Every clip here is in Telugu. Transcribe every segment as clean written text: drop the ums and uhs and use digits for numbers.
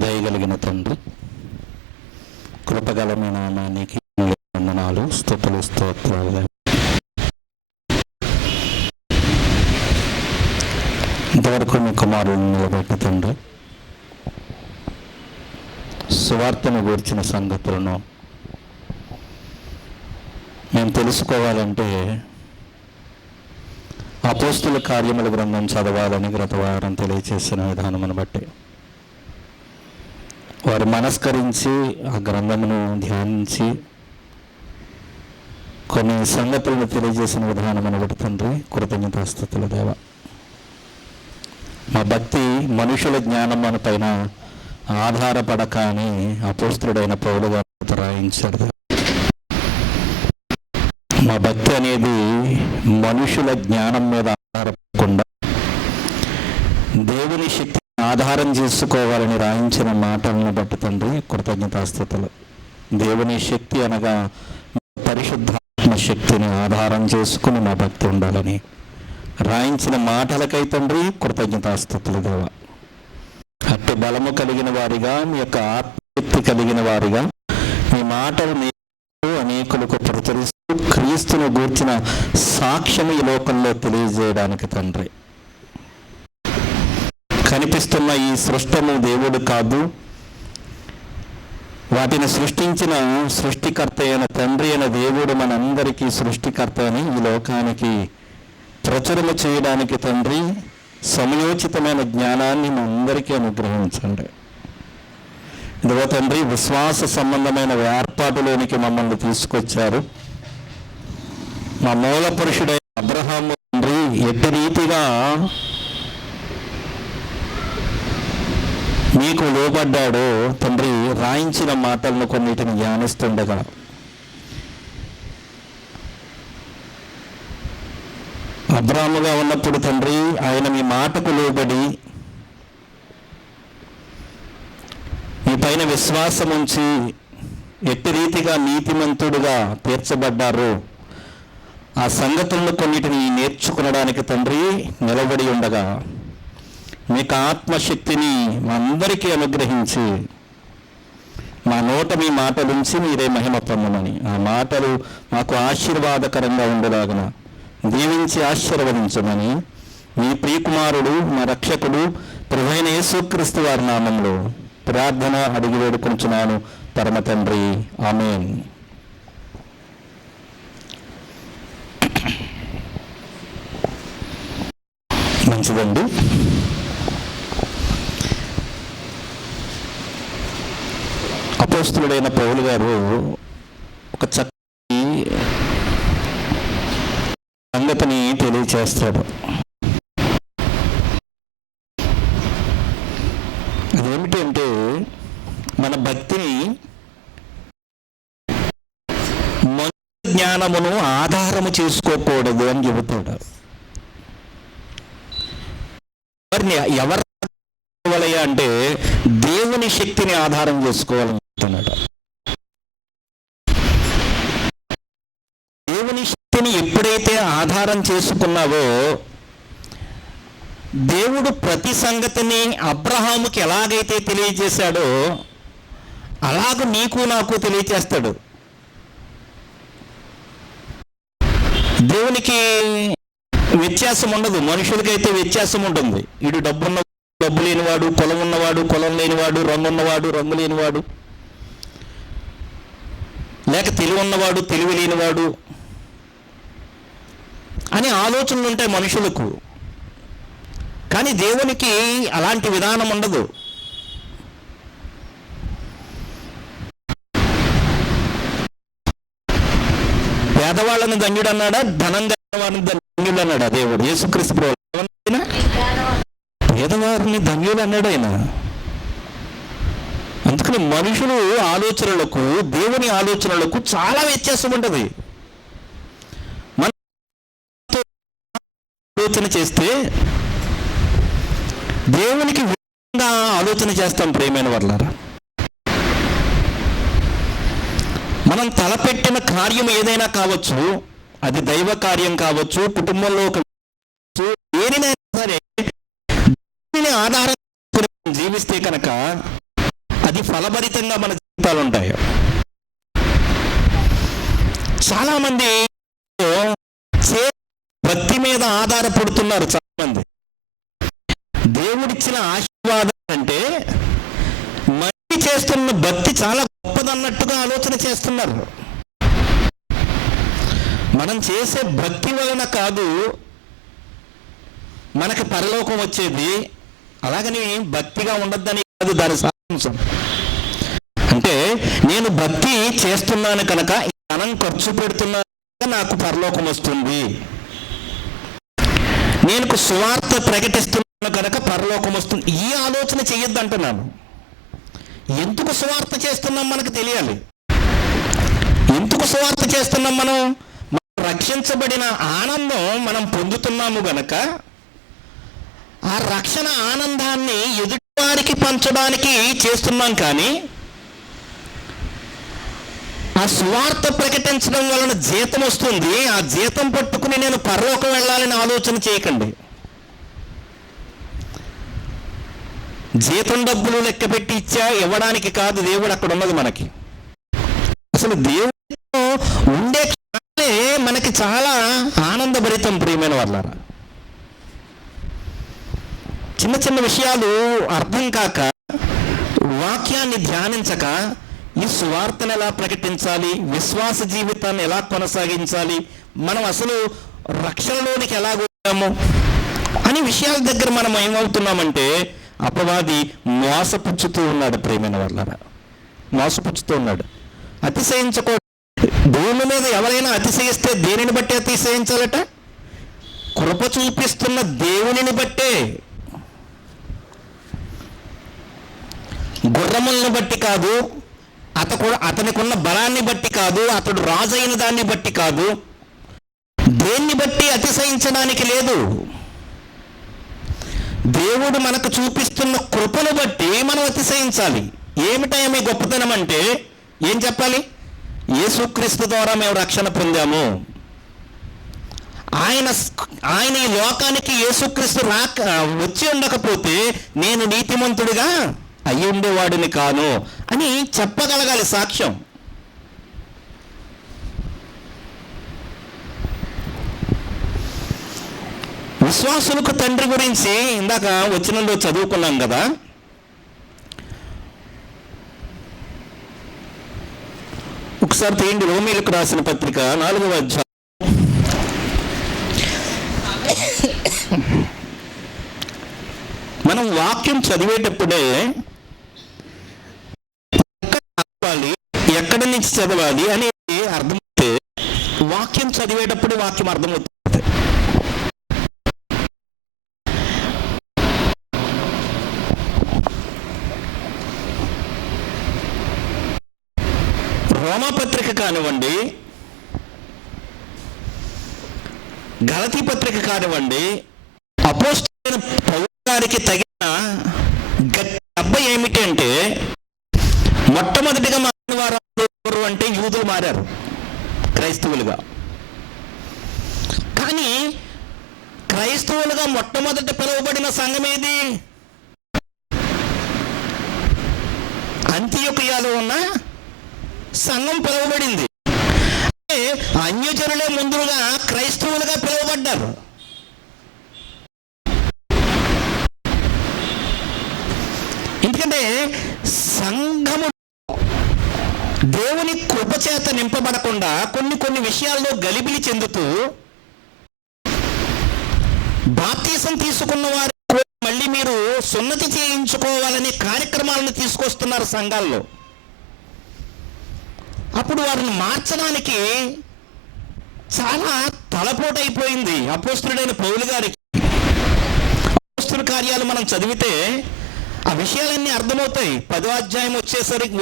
దయగలిగిన తండ్రి, కృపగల మీ నామానికి వందనాలు, స్తుతులు, స్తోత్రాలు. ఇంతవరకు మీ కుమారుడిని నిలబెట్టిన తండ్రి, సువార్తను గూర్చిన సంగతులను మేము తెలుసుకోవాలంటే అపోస్తుల కార్యముల గ్రంథం చదవాలని గత వారం తెలియచేసిన విధానమును బట్టి వారు మనస్కరించి ఆ గ్రంథమును ధ్యానించి కొన్ని సంగతులను తెలియజేసిన విధానమును బట్టి తండ్రి కృతజ్ఞతాస్తుతులు దేవ. మా భక్తి మనుషుల జ్ఞానం మన పైన ఆధారపడక అని అపోస్తుడైన పౌలు గారు రాయించారు. మా భక్తి అనేది మనుషుల జ్ఞానం మీద ఆధారపడకుండా దేవుని శక్తిని ఆధారం చేసుకోవాలని రాయించిన మాటలను బట్టి తండ్రి కృతజ్ఞతాస్తుతులు. దేవుని శక్తి అనగా పరిశుద్ధాత్మ శక్తిని ఆధారం చేసుకుని మా భక్తి ఉండాలని రాయించిన మాటలకై తండ్రి కృతజ్ఞతాస్తుతులు దేవ. అట్టి బలము కలిగిన వారిగా, మీ యొక్క ఆత్మశక్తి కలిగిన వారిగా మీ మాటలు అనేకులకు ప్రచురిస్తూ క్రీస్తును గూర్చిన సాక్ష్యము ఈ లోకంలో తెలియజేయడానికి తండ్రి, కనిపిస్తున్న ఈ సృష్టము దేవుడు కాదు, వాటిని సృష్టించిన సృష్టికర్త అయిన తండ్రి అయిన దేవుడు మనందరికీ సృష్టికర్త అని ఈ లోకానికి ప్రచురము చేయడానికి తండ్రి సమయోచితమైన జ్ఞానాన్ని మనందరికీ అనుగ్రహించండి. ఇదిగో తండ్రి, విశ్వాస సంబంధమైన ఏర్పాటులోనికి మమ్మల్ని తీసుకొచ్చారు. మా మూల పురుషుడైన అబ్రహాము తండ్రి ఎట్టి రీతిగా మీకు లోబడ్డాడో తండ్రి రాయించిన మాటలను కొన్నిటిని ధ్యానిస్తుండగా అబ్రాహాముగా ఉన్నప్పుడు తండ్రి ఆయన మీ మాటకు లోబడి మీ పైన విశ్వాసం ఉంచి ఎట్టి రీతిగా నీతిమంతుడుగా తీర్చబడ్డారు, ఆ సంగతులను కొన్నిటిని నేర్చుకునడానికి తండ్రి నిలబడి ఉండగా మీకు ఆత్మశక్తిని మా అందరికీ అనుగ్రహించి మా నోట మీ మాటలుంచి మీరే మహిమ పొందమని, ఆ మాటలు మాకు ఆశీర్వాదకరంగా ఉండేలాగున దీవించి ఆశీర్వదించమని మీ ప్రియకుమారుడు మా రక్షకుడు ప్రభువైన యేసుక్రీస్తు వారి నామంలో ప్రార్థన అడిగి వేడుకుంటున్నాను పరమ తండ్రి, ఆమేన్. మంచిదండి. అపోస్తులుడైన పౌలు గారు ఒక చక్కటి సంగతిని తెలియచేస్తాడు. అదేమిటి అంటే మన భక్తిని మనుషుల జ్ఞానమును ఆధారము చేసుకోకూడదు అని చెబుతాడు. ఎవరు అంటే దేవుని శక్తిని ఆధారం చేసుకోవాలని చెప్తున్నాడు. దేవుని శక్తిని ఎప్పుడైతే ఆధారం చేసుకున్నావో దేవుడు ప్రతి సంగతిని అబ్రహాముకి ఎలాగైతే తెలియజేశాడో అలాగ నీకు నాకు తెలియజేస్తాడు. దేవునికి వ్యత్యాసం ఉండదు, మనుషులకైతే వ్యత్యాసం ఉంటుంది. ఇటు డబ్బు లేనివాడు, కులం ఉన్నవాడు, కులం లేనివాడు, రంగు ఉన్నవాడు, రంగు లేనివాడు, లేక తెలివి ఉన్నవాడు, తెలివి లేనివాడు అని ఆలోచనలు ఉంటాయి మనుషులకు. కానీ దేవునికి అలాంటి విధానం ఉండదు. పేదవాళ్ళని ధన్యుడు అన్నాడా, ధనం వారిని ధన్యుడు అన్నాడా దేవుడు? యేసుక్రీస్తు పేదవారిని ధన్యుడు అన్నాడు ఆయన. అందుకని మనుషులు ఆలోచనలకు దేవుని ఆలోచనలకు చాలా వ్యత్యాసం ఉంటుంది. మనం ఆలోచన చేస్తే దేవునికి విధంగా ఆలోచన చేస్తాం. ప్రేమైన వర్లారా, మనం తలపెట్టిన కార్యం ఏదైనా కావచ్చు, అది దైవ కార్యం కావచ్చు, కుటుంబంలో దేనినైనా సరే ఆధారం జీవిస్తే కనుక అది ఫలభరితంగా మన జీవితాలు ఉంటాయి. చాలామంది భక్తి మీద ఆధారపడుతున్నారు. చాలామంది దేవుడిచ్చిన ఆశీర్వాదం అంటే మనిషి చేస్తున్న భక్తి చాలా గొప్పదన్నట్టుగా ఆలోచన చేస్తున్నారు. మనం చేసే భక్తి వలన కాదు మనకి పరలోకం వచ్చేది, అలాగని భక్తిగా ఉండద్దని కాదు దాని సారాంశం. అంటే నేను భక్తి చేస్తున్నాను కనుక ధనం ఖర్చు పెడుతున్నాను నాకు పరలోకం వస్తుంది, నేను సువార్త ప్రకటిస్తున్నాను కనుక పరలోకం వస్తుంది, ఈ ఆలోచన చెయ్యొద్దు అంటున్నాను. ఎందుకు సువార్త చేస్తున్నాం మనకు తెలియాలి. ఎందుకు సువార్త చేస్తున్నాం? మనం రక్షించబడిన ఆనందం మనం పొందుతున్నాము గనక ఆ రక్షణ ఆనందాన్ని ఎదుటివారికి పంచడానికి చేస్తున్నాం. కానీ ఆ సువార్త ప్రకటించడం వలన జీతం వస్తుంది, ఆ జీతం పట్టుకుని నేను పరలోకం వెళ్ళాలని ఆలోచన చేయకండి. జీతం డబ్బులు లెక్క పెట్టి ఇవ్వడానికి కాదు దేవుడు అక్కడ ఉన్నది మనకి. అసలు దేవుడు ఉండే క్షణాలే మనకి చాలా ఆనందభరితం. ప్రియమైన వాళ్ళారా, చిన్న చిన్న విషయాలు అర్థం కాక వాక్యాన్ని ధ్యానించక ఈ సువార్తను ఎలా ప్రకటించాలి, విశ్వాస జీవితాన్ని ఎలా కొనసాగించాలి, మనం అసలు రక్షణలోనికి ఎలా వచ్చాము అని విషయాల దగ్గర మనం ఏమవుతున్నామంటే అపవాది మోసపుచ్చుతూ ఉన్నాడు. ప్రేమైన వాళ్ళారా, మోసపుచ్చుతూ ఉన్నాడు. అతిశయించకూడదు. భూమి మీద ఎవరైనా అతిశయిస్తే దేనిని బట్టి అతిశయించాలట? కృప చూపిస్తున్న దేవునిని బట్టే. గుర్రములను బట్టి కాదు, అతనికున్న బలాన్ని బట్టి కాదు, అతడు రాజు అయిన దాన్ని బట్టి కాదు, దేన్ని బట్టి అతిశయించడానికి లేదు. దేవుడు మనకు చూపిస్తున్న కృపను బట్టి మనం అతిశయించాలి. ఏమిటా మీ గొప్పతనం అంటే ఏం చెప్పాలి? యేసుక్రీస్తు ద్వారా మేము రక్షణ పొందాము. ఆయన ఈ లోకానికి యేసుక్రీస్తు వచ్చి ఉండకపోతే నేను నీతిమంతుడిగా అయ్యి ఉండేవాడిని కాను అని చెప్పగలగాలి సాక్ష్యం. విశ్వాసులకు తండ్రి గురించి ఇందాక వచనంలో చదువుకున్నాం కదా. ఒకసారి తీయండి, రోమీలకు రాసిన పత్రిక 4వ అధ్యాయం. మనం వాక్యం చదివేటప్పుడే ఎక్కడి నుంచి చదవాలి అనేది అర్థమైతే వాక్యం చదివేటప్పుడు వాక్యం అర్థమవుతుంది. రోమాపత్రిక కానివ్వండి, గలతీ పత్రిక కానివ్వండి, అపోస్తలుడైన పౌలు గారికి తగిన దెబ్బ ఏమిటి అంటే మొట్టమొదటిగా మారిన వారు అంటే యూదులు మారారు క్రైస్తవులుగా. కానీ క్రైస్తవులుగా మొట్టమొదట పిలువబడిన సంఘం ఏది? అంతియోకియాలో ఉన్న సంఘం పిలువబడింది. అన్యజనులే ముందుగా క్రైస్తవులుగా పిలువబడ్డారు. ఎందుకంటే సంఘము దేవుని కృపచేత నింపబడకుండా కొన్ని విషయాల్లో గలిబిలి చెందుతూ బాప్తీసం తీసుకున్న వారు మళ్ళీ మీరు సున్నతి చేయించుకోవాలనే కార్యక్రమాలను తీసుకొస్తున్నారు సంఘాల్లో. అప్పుడు వారిని మార్చడానికి చాలా తలపోటైపోయింది అపోస్తలుడైన పౌలు గారికి. అపోస్తలుల కార్యాలు మనం చదివితే ఆ విషయాలన్నీ అర్థమవుతాయి. 10వ అధ్యాయం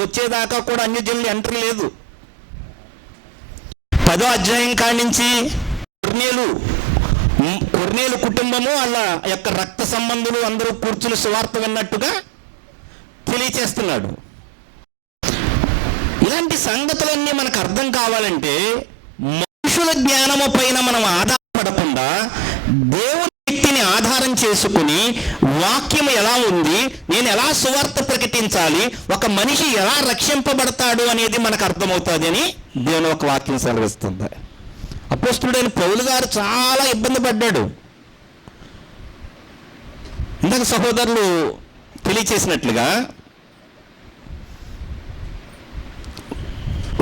వచ్చేదాకా కూడా అన్యజనులు ఎంటర్ లేదు. 10వ అధ్యాయం కాడి నుంచి కొర్నేలు కుటుంబము వాళ్ళ యొక్క రక్త సంబంధులు అందరూ కూర్చుని సువార్త విన్నట్టుగా తెలియచేస్తున్నాడు. ఇలాంటి సంగతులన్నీ మనకు అర్థం కావాలంటే మనుషుల జ్ఞానము పైన మనం ఆధారపడకుండా దేవుని వ్యక్తిని వాక్యాన్ని ఆధారం చేసుకుని వాక్యం ఎలా ఉంది, నేను ఎలా సువార్త ప్రకటించాలి, ఒక మనిషి ఎలా రక్షింపబడతాడు అనేది మనకు అర్థమవుతుంది అని దేవుని ఒక వాక్యం సెలవిస్తుంది. అపోస్తలుడైన పౌలు గారు చాలా ఇబ్బంది పడ్డాడు. ఇందాక సహోదరులు తెలియచేసినట్లుగా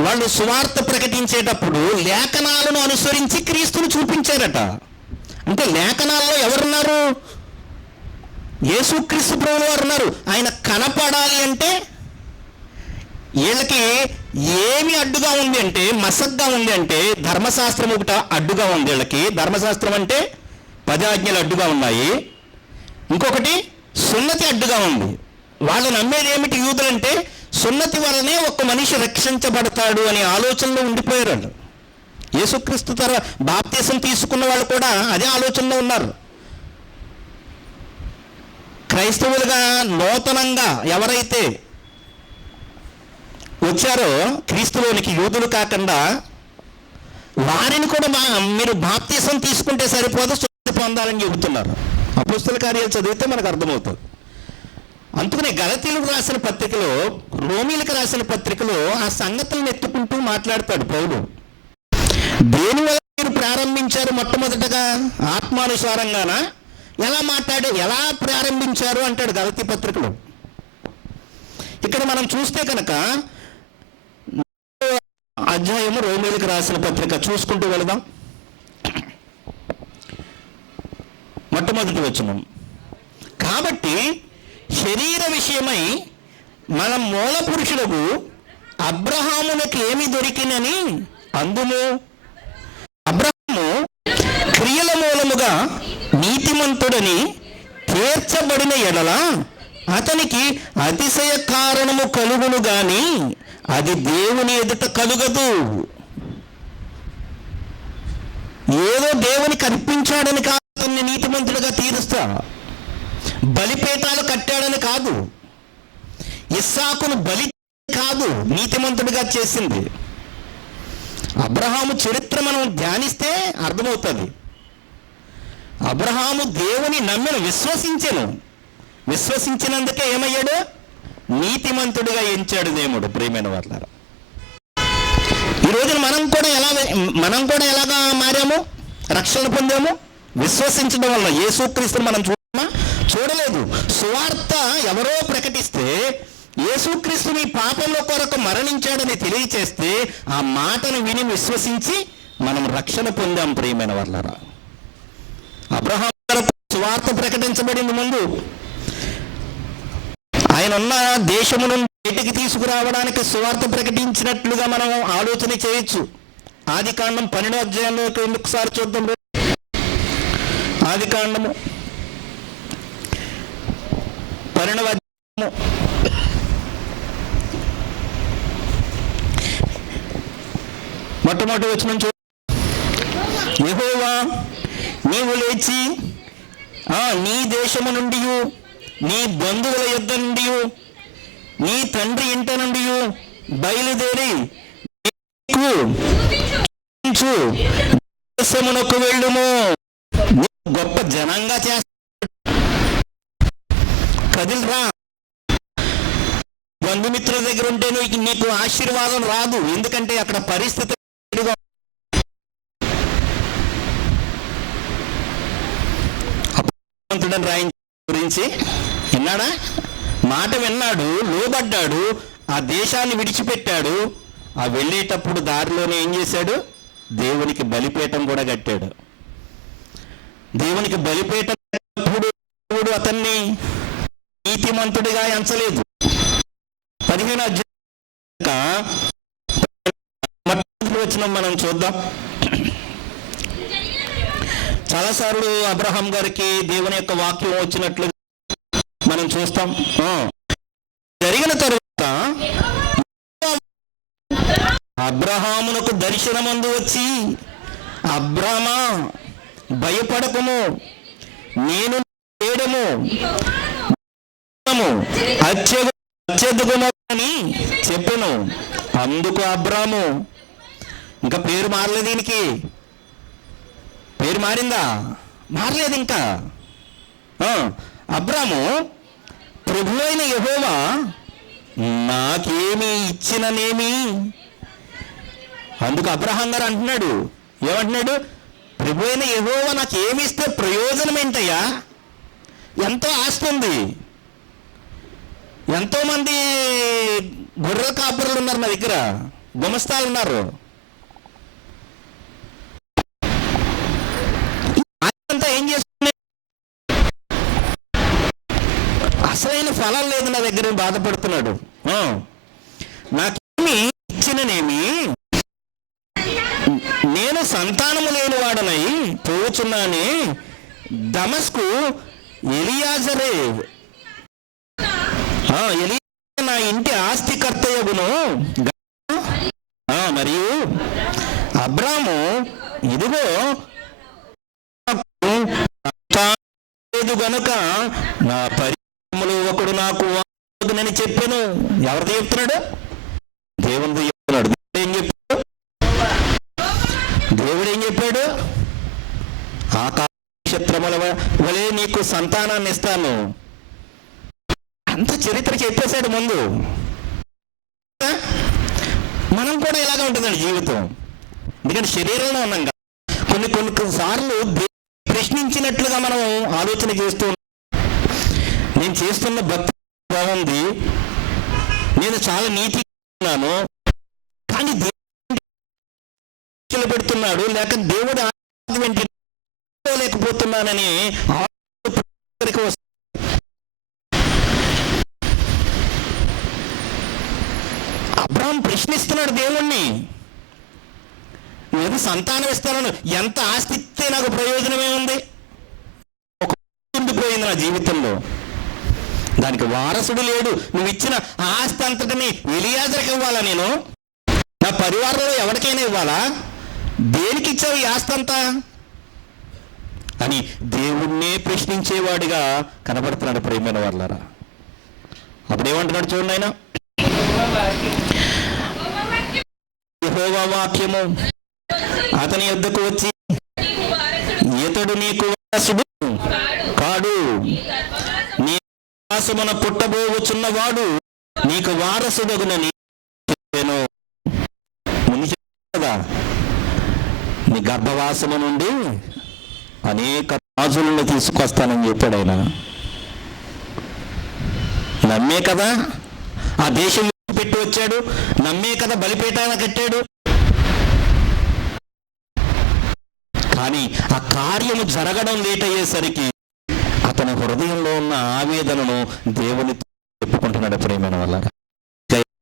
వాళ్ళు సువార్త ప్రకటించేటప్పుడు లేఖనాలను అనుసరించి క్రీస్తును చూపించారట. అంటే లేఖనాల్లో ఎవరున్నారు? యేసుక్రీస్తు ప్రభువు వారు ఉన్నారు. ఆయన కనపడాలి అంటే వీళ్ళకి ఏమి అడ్డుగా ఉంది అంటే, మసగ్గా ఉంది అంటే ధర్మశాస్త్రం ఒకట అడ్డుగా ఉంది. వీళ్ళకి ధర్మశాస్త్రం అంటే 10 ఆజ్ఞలు అడ్డుగా ఉన్నాయి. ఇంకొకటి సున్నతి అడ్డుగా ఉంది. వాళ్ళు నమ్మేది ఏమిటి? యూదులంటే సున్నతి వలనే ఒక మనిషి రక్షించబడతాడు అనే ఆలోచనలో ఉండిపోయారు వాళ్ళు. యేసుక్రీస్తు బాప్తీసం తీసుకున్న వాళ్ళు కూడా అదే ఆలోచనలో ఉన్నారు. క్రైస్తవులుగా నూతనంగా ఎవరైతే వచ్చారో క్రీస్తులోనికి, యూదులు కాకుండా, వారిని కూడా మీరు బాప్తీసం తీసుకుంటే సరిపోదు, సున్నతి పొందాలని చెబుతున్నారు. అపోస్తల కార్యాలు చదివితే మనకు అర్థమవుతుంది. అందుకనే గలతీయులకు రాసిన పత్రికలో, రోమీలకు రాసిన పత్రికలో ఆ సంగతులను ఎత్తుకుంటూ మాట్లాడతాడు పౌలు. దేనివల్ల మీరు ప్రారంభించారు? మొట్టమొదటగా ఆత్మానుసారంగానా? ఎలా ప్రారంభించారు అంటాడు గలతీ పత్రికలో. ఇక్కడ మనం చూస్తే కనుక అధ్యాయము రోమీలకు రాసిన పత్రిక చూసుకుంటూ వెళదాం. మొట్టమొదటి వచనం, కాబట్టి శరీర విషయమై మన మూల పురుషులకు అబ్రహామునకు ఏమి దొరికినని అందుము. అబ్రహాము క్రియల మూలముగా నీతిమంతుడని తీర్చబడిన ఎడల అతనికి అతిశయ కారణము కలుగును గాని అది దేవుని ఎదుట కలుగదు. ఏదో దేవునికి అర్పించాడని కాదు అతన్ని నీతిమంతుడిగా తీరుస్తా. బలిపీఠాలు కట్టాడని కాదు, ఇస్సాకును బలి కాదు నీతిమంతుడిగా చేసింది. అబ్రహాము చరిత్ర మనం ధ్యానిస్తే అర్థమవుతుంది. అబ్రహాము దేవుని విశ్వసించినందుకే ఏమయ్యాడు? నీతిమంతుడిగా ఎంచాడు దేవుడు. ప్రియమైన వారులారా, ఈ రోజున మనం కూడా ఎలాగా మారాము, రక్షణ పొందాము? విశ్వసించడం వల్ల. యేసుక్రీస్తుని మనం చూడలేదు. సువార్త ఎవరో ప్రకటిస్తే యేసుక్రీస్తు మీ పాపంలో కొరకు మరణించాడని తెలియచేస్తే ఆ మాటను విని విశ్వసించి మనం రక్షణ పొందాం. ప్రియమైన వారులారా, అబ్రహాము సువార్త ప్రకటించబడింది ముందు. ఆయన ఉన్న దేశము నుండి బయటికి తీసుకురావడానికి సువార్త ప్రకటించినట్లుగా మనం ఆలోచన చేయొచ్చు. ఆదికాండం 12వ అధ్యాయంలో ఒకసారి చూద్దాం. ఆదికాండము 12వ అధ్యాయము మొట్టమొదటి వచనం చూడండి. యెహోవా నీవు లేచి నీ దేశము నుండి, నీ బంధువుల యొద్ద నుండి, నీ తండ్రి ఇంట నుండి బయలుదేరి దేశమునకు వెళ్ళుము. గొప్ప జనంగా చేస్తా, కదిలిరా. బంధుమిత్రుల దగ్గర ఉంటే నీకు ఆశీర్వాదం రాదు. ఎందుకంటే అక్కడ పరిస్థితి రాయించ గురించి విన్నాడా? మాట విన్నాడు, లోబడ్డాడు, ఆ దేశాన్ని విడిచిపెట్టాడు. ఆ వెళ్ళేటప్పుడు దారిలోనే ఏం చేశాడు? దేవునికి బలిపీఠం కూడా కట్టాడు. దేవునికి బలిపీఠం కట్టినప్పుడు అతన్ని నీతిమంతుడిగా ఎంచలేదు. 15వ అధ్యాయం మనం చూద్దాం. చాలాసార్లు అబ్రహాం గారికి దేవుని యొక్క వాక్యం వచ్చినట్లు మనం చూస్తాం. జరిగిన తరువాత అబ్రహామునకు దర్శనమందు వచ్చి, అబ్రహమా భయపడకుము, నేను చేయడము అత్యధికమని చెప్పాను. అందుకు అబ్రాము, ఇంకా పేరు మారలేదు, దీనికి పేరు మారిందా? మారలేదు. ఇంకా అబ్రాము ప్రభు అయిన యెహోవా నాకేమి ఇచ్చిననేమి. అందుకు అబ్రహాం గారు అంటున్నాడు, ఏమంటున్నాడు? ప్రభు అయిన యెహోవా నాకు ఏమి ఇస్తే ప్రయోజనం ఏంటయ్యా? ఎంతో ఆస్తి ఉంది, ఎంతోమంది గొర్రెల కాపురులు ఉన్నారు నా దగ్గర, గుమస్తాలు ఉన్నారు, అంతా ఏం చేస్తుంది? అసలైన ఫలం లేదు నా దగ్గర, బాధపడుతున్నాడు. నాకేమి ఇచ్చిననేమి, నేను సంతానము లేని వాడనై పోచున్నానే, దమస్కు ఎలియాజరే నా ఇంటి ఆస్తికర్తయగును. మరియు అబ్రాము ఇదిగో లేదు గనుక నా పరిచయములో ఒకడు నాకు అని చెప్పాను. ఎవరితో చెప్తున్నాడు? దేవునితో చెప్తున్నాడు. దేవుడు ఏం చెప్పాడు? ఆకాశ నక్షత్రముల వలె నీకు సంతానాన్ని ఇస్తాను. అంత చరిత్ర చెప్పేశాడు ముందు. మనం కూడా ఇలాగే ఉంటుందండి జీవితం. ఎందుకంటే శరీరంలో ఉన్నాం కదా, కొన్ని సార్లు ప్రశ్నించినట్లుగా మనం ఆలోచన చేస్తూ ఉన్నాం. నేను చేస్తున్న భక్తి బాగుంది, నేను చాలా నీతిగా ఉన్నాను, కానీ దేవుడు పెడుతున్నాడు, లేక దేవుడు లేకపోతున్నానని అబ్రాహాం ప్రశ్నిస్తున్నాడు దేవుణ్ణి. ఏదో సంతానం ఇస్తాను, ఎంత ఆస్తి ఇస్తే నాకు ప్రయోజనమే ఉంది? ఒక ఉండిపోయింది నా జీవితంలో, దానికి వారసుడు లేడు. నువ్వు ఇచ్చిన ఆస్తి అంతటిని ఎలియాజరుకి ఇవ్వాలా? నేను నా పరివారంలో ఎవరికైనా ఇవ్వాలా? దేనికి ఇచ్చావు ఈ ఆస్తి అంతా అని దేవుణ్ణే ప్రశ్నించేవాడిగా కనబడుతున్నాడు ప్రియమైన వాళ్ళారా. అప్పుడేమంటున్నాడు చూడండి ఆయన, యెహోవా వాక్యము అతని యొద్దకు వచ్చి, ఇతడు నీకు వారసుడు కాడు, నీ వాసమున పుట్టబోచున్నవాడు నీకు వారసుడగునని చెప్పాను. ముందు కదా, నీ గర్భవాసము నుండి అనేక రాజులను తీసుకొస్తానని చెప్పాడు ఆయన. నమ్మే కదా ఆ దేశం పెట్టి వచ్చాడు, నమ్మే కదా బలిపీఠాన కట్టాడు. కానీ ఆ కార్యము జరగడం లేట్ అయ్యేసరికి అతని హృదయంలో ఉన్న ఆవేదనను దేవుని చెప్పుకుంటున్నాడు. ప్రేమైన వల్ల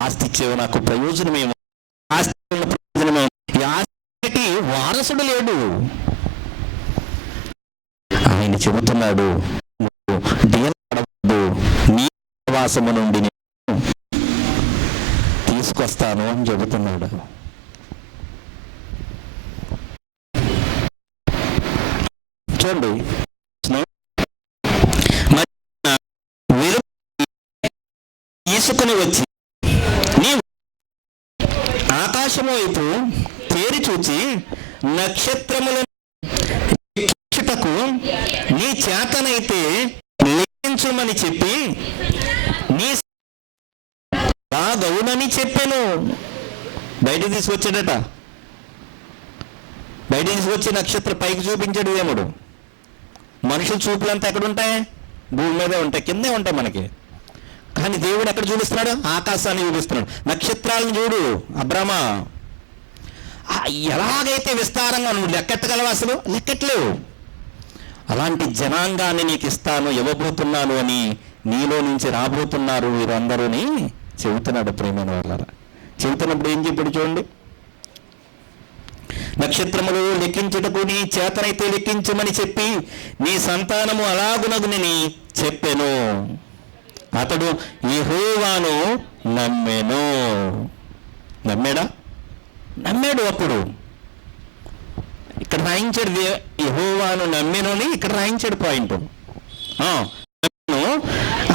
ఆస్తి ఇచ్చేవి నాకు ప్రయోజనమేమో, ఆస్తి ప్రయోజనమేమో, ఈ ఆస్తికి వారసుడు లేడు. ఆయన చెబుతున్నాడు, నీ వాసము నుండి తీసుకొస్తాను అని చెబుతున్నాడు. చూడండి, తీసుకుని వచ్చి నీవు ఆకాశము వైపు తేరి చూచి నక్షత్రములను లెక్కించుటకు నీ చేతనైతే లెక్కించుమని చెప్పి నీ గౌనని చెప్పాను. బయటికి తీసుకొచ్చాడట. బయటికి తీసుకొచ్చి నక్షత్రం పైకి చూపించాడు దేవుడు. మనుషుల చూపులంతా ఎక్కడుంటాయి? భూమి మీదే ఉంటాయి, కిందే ఉంటాయి మనకి. కానీ దేవుడు ఎక్కడ చూపిస్తున్నాడు? ఆకాశాన్ని చూపిస్తున్నాడు. నక్షత్రాలను చూడు అబ్రామా, ఎలాగైతే విస్తారంగా నువ్వు లెక్కెట్టగలవు? అసలు లెక్కట్లేవు. అలాంటి జనాంగాన్ని నీకు ఇస్తాను, ఇవ్వబోతున్నాను అని నీలో నుంచి రాబోతున్నారు వీరందరూని చెబుతున్నాడు. ప్రేమైన వాళ్ళారా, చెబుతున్నప్పుడు ఏం చెప్పాడు చూడండి, నక్షత్రములు లెక్కించుటకు నీ చేతనైతే లెక్కించమని చెప్పి నీ సంతానము అలాగునగునని చెప్పెను. అతడు యెహోవాను నమ్మెను. నమ్మాడా? నమ్మాడు. అప్పుడు ఇక్కడ రాయించాడు యెహోవాను నమ్మెను అని, ఇక్కడ రాయించాడు పాయింట్.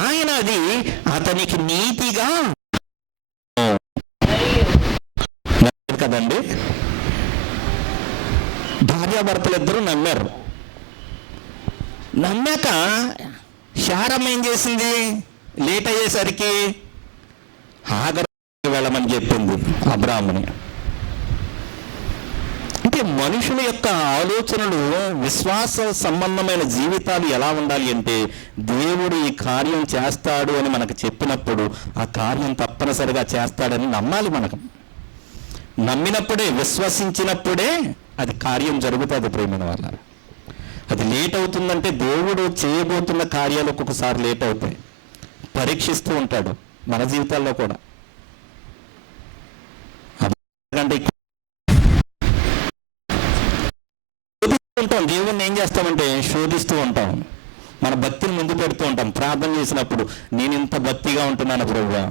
ఆయన అది అతనికి నీతిగా కదండి. భార్యాభర్తలు ఇద్దరు నమ్మారు. నమ్మాక శారమ్మ ఏం చేసింది? లేట్ అయ్యేసరికి హాగరు వెళ్ళమని చెప్పింది అబ్రాహాముని. అంటే మనుషుల యొక్క ఆలోచనలు, విశ్వాస సంబంధమైన జీవితాలు ఎలా ఉండాలి అంటే, దేవుడు ఈ కార్యం చేస్తాడు అని మనకు చెప్పినప్పుడు ఆ కార్యం తప్పనిసరిగా చేస్తాడని నమ్మాలి. మనకు నమ్మినప్పుడే, విశ్వసించినప్పుడే అది కార్యం జరుగుతుంది ప్రేమైన వాళ్ళ. అది లేట్ అవుతుందంటే దేవుడు చేయబోతున్న కార్యాలు ఒక్కొక్కసారి లేట్ అవుతాయి, పరీక్షిస్తూ ఉంటాడు మన జీవితాల్లో కూడా. ఉంటాం దేవుణ్ణి ఏం చేస్తామంటే శోధిస్తూ ఉంటాం, మన భక్తిని ముందు పెడుతూ ఉంటాం. ప్రార్థన చేసినప్పుడు నేను ఇంత భక్తిగా ఉంటున్నాను ప్రభువా,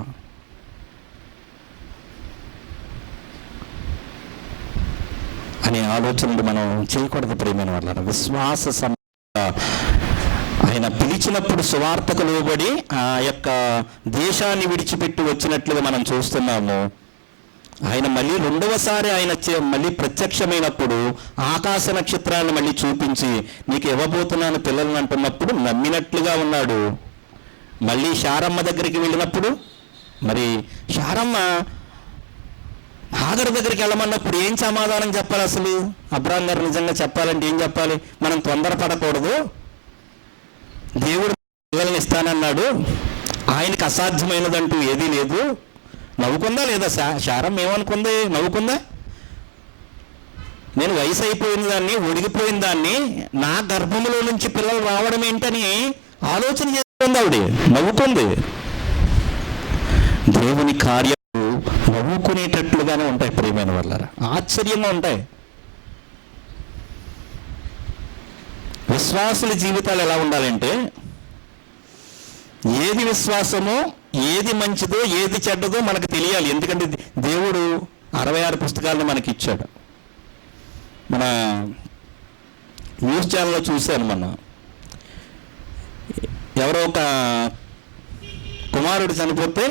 అనే ఆలోచనలు మనం చేయకూడదు ప్రియమైన వాళ్ళ. విశ్వాస ఆయన పిలిచినప్పుడు సువార్తకు లోబడి ఆ యొక్క దేశాన్ని విడిచిపెట్టి వచ్చినట్లుగా మనం చూస్తున్నాము. ఆయన మళ్ళీ రెండవసారి ఆయన మళ్ళీ ప్రత్యక్షమైనప్పుడు ఆకాశ నక్షత్రాన్ని మళ్ళీ చూపించి నీకు ఇవ్వబోతున్నాను పిల్లలను అంటున్నప్పుడు నమ్మినట్లుగా ఉన్నాడు. మళ్ళీ శారమ్మ దగ్గరికి వెళ్ళినప్పుడు, మరి శారమ్మ హాగరు దగ్గరికి వెళ్ళమన్నప్పుడు ఏం సమాధానం చెప్పాలి? అసలు అబ్రాహాం గారు నిజంగా చెప్పాలంటే ఏం చెప్పాలి? మనం తొందరపడకూడదు, దేవుడు పిల్లల్ని ఇస్తానన్నాడు, ఆయనకు అసాధ్యమైనదంటూ ఏదీ లేదు. నవ్వుకుందా లేదా? శారమ్మ ఏమనుకుంది? నవ్వుకుందా? నేను వయసు అయిపోయిన దాన్ని, ఒడిగిపోయిన దాన్ని, నా గర్భంలో నుంచి పిల్లలు రావడం ఏంటని ఆలోచన చేస్తుంది ఆవిడ, నవ్వుకుంది. దేవుని కార్యాలు నవ్వుకునేటట్లుగానే ఉంటాయి ప్రియమైన వాళ్ళారా, ఆశ్చర్యంగా ఉంటాయి. విశ్వాసుల జీవితాలు ఎలా ఉండాలంటే, ఏది విశ్వాసమో, ఏది మంచిదో, ఏది చెడ్డదో మనకు తెలియాలి. ఎందుకంటే దేవుడు 66 పుస్తకాలను మనకి ఇచ్చాడు. మన న్యూస్ ఛానల్లో చూశాను మొన్న, ఎవరో ఒక కుమారుడు చనిపోతే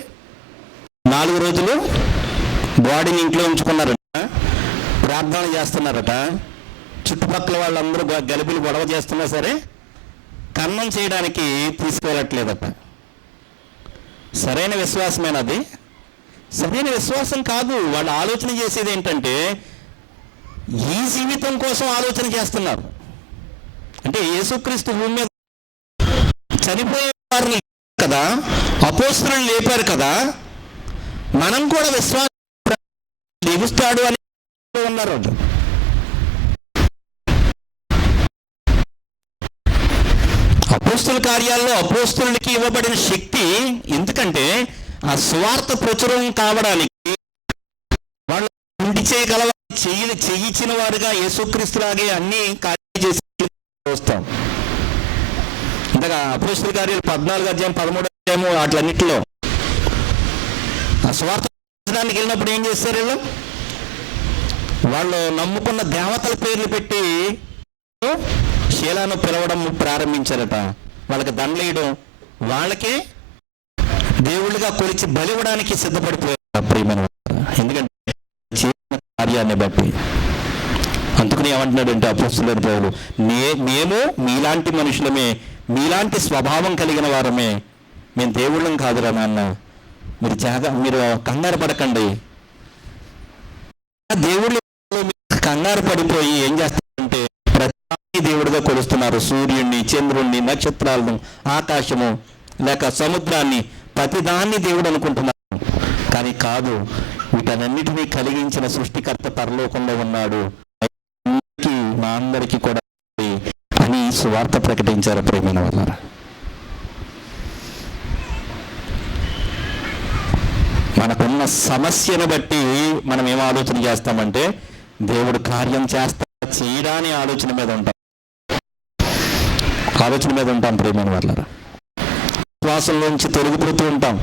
4 రోజులు బాడీని ఇంట్లో ఉంచుకున్నారట, ప్రార్థన చేస్తున్నారట. చుట్టుపక్కల వాళ్ళందరూ గలిబిలి గొడవ చేస్తున్నా సరే కన్నం చేయడానికి తీసుకెళ్ళట్లేదట. సరైన విశ్వాసమేనది? సరైన విశ్వాసం కాదు. వాళ్ళు ఆలోచన చేసేది ఏంటంటే ఈ జీవితం కోసం ఆలోచన చేస్తున్నారు. అంటే యేసుక్రీస్తు భూమి మీద చనిపోయే వారిని కదా, అపోస్తలులను లేపారు కదా, మనం కూడా విశ్వాసం లెగుస్తాడు అని ఉన్నారు. అపోస్తల కార్యాల్లో అపోస్తలునికి ఇవ్వబడిన శక్తి, ఎందుకంటే ఆ సువార్త ప్రచురం కావడానికి వాళ్ళు ఉండి చేయగల చేయించిన వారుగా యేసుక్రీస్తులాగే అన్ని కార్యాలు చేసి చూస్తాం. ఇంతగా అపోస్తల కార్యాలు 14 అధ్యాయం 13 అధ్యాయం వాటిలన్నిటిలో ఆ సువార్త ప్రచురానికి వెళ్ళినప్పుడు ఏం చేస్తారు? వాళ్ళు నమ్ముకున్న దేవతల పేర్లు పెట్టి శీలాను పిలవడం ప్రారంభించారట. వాళ్ళకి దండలేయడం, వాళ్ళకే దేవుళ్ళుగా కొలిచి బలివ్వడానికి సిద్ధపడిపోయారు ప్రియమైన. ఎందుకంటే చేసిన కార్యాన్ని బట్టి. అందుకని ఏమంటున్నాడంటే అపోస్తలుడైన పౌలు, మేము మీలాంటి మనుషులమే, మీలాంటి స్వభావం కలిగిన వారమే, మేము దేవుళ్ళం కాదురా నాన్న, మీరు కంగారు పడకండి. దేవుళ్ళు కంగారు పడిపోయి ఏం చేస్తారంటే ప్రతి దేవుడిగా కొలుస్తున్నారు. సూర్యుడిని, చంద్రుణ్ణి, నక్షత్రాలను, ఆకాశము లేక సముద్రాన్ని, ప్రతిదాన్ని దేవుడు అనుకుంటున్నారు. కానీ కాదు, వీటన్నిటినీ కలిగించిన సృష్టికర్త పరలోకంలో ఉన్నాడు, మా అందరికీ కూడా అని సువార్త ప్రకటించారు ప్రియమైన వాళ్ళారా. మనకున్న సమస్యను బట్టి మనం ఏం ఆలోచన చేస్తామంటే దేవుడు కార్యం చేయడానికి ఆలోచన మీద ఉంటాం ప్రియమైన వాళ్ళారా. విశ్వాసంలోంచి తొలగిపోతూ ఉంటాం.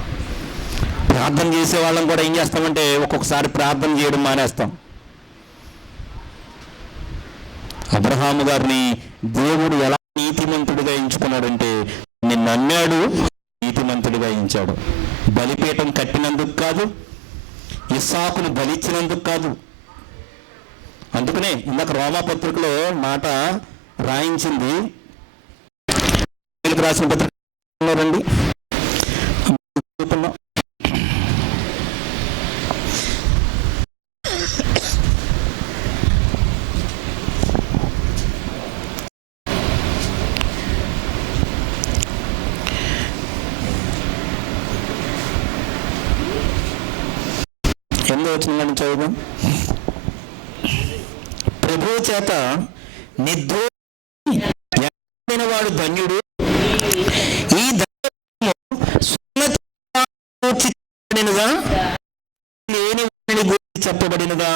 ప్రార్థన చేసే వాళ్ళం కూడా ఏం చేస్తామంటే ఒక్కొక్కసారి ప్రార్థన చేయడం మానేస్తాం. అబ్రహాము గారిని దేవుడు ఎలా నీతిమంతుడిగా ఎంచుకున్నాడంటే, నిన్ను నమ్మాడు, నీతిమంతుడిగా ఎంచాడు. బలిపీఠం కట్టినందుకు కాదు, ఇస్సాకును బలిచ్చినందుకు కాదు. అందుకనే ఇందాక రోమాపత్రికలో మాట రాయించింది, రాసిన పత్రిక ఉన్నారండి. ఎందుకు వచ్చిందని చదువుదాం. ప్రభువు చేత నిర్దోషిన వాడు ధన్యుడు, ఈ సున్నతిగా లేని వాడిని గురించి చెప్పబడినదా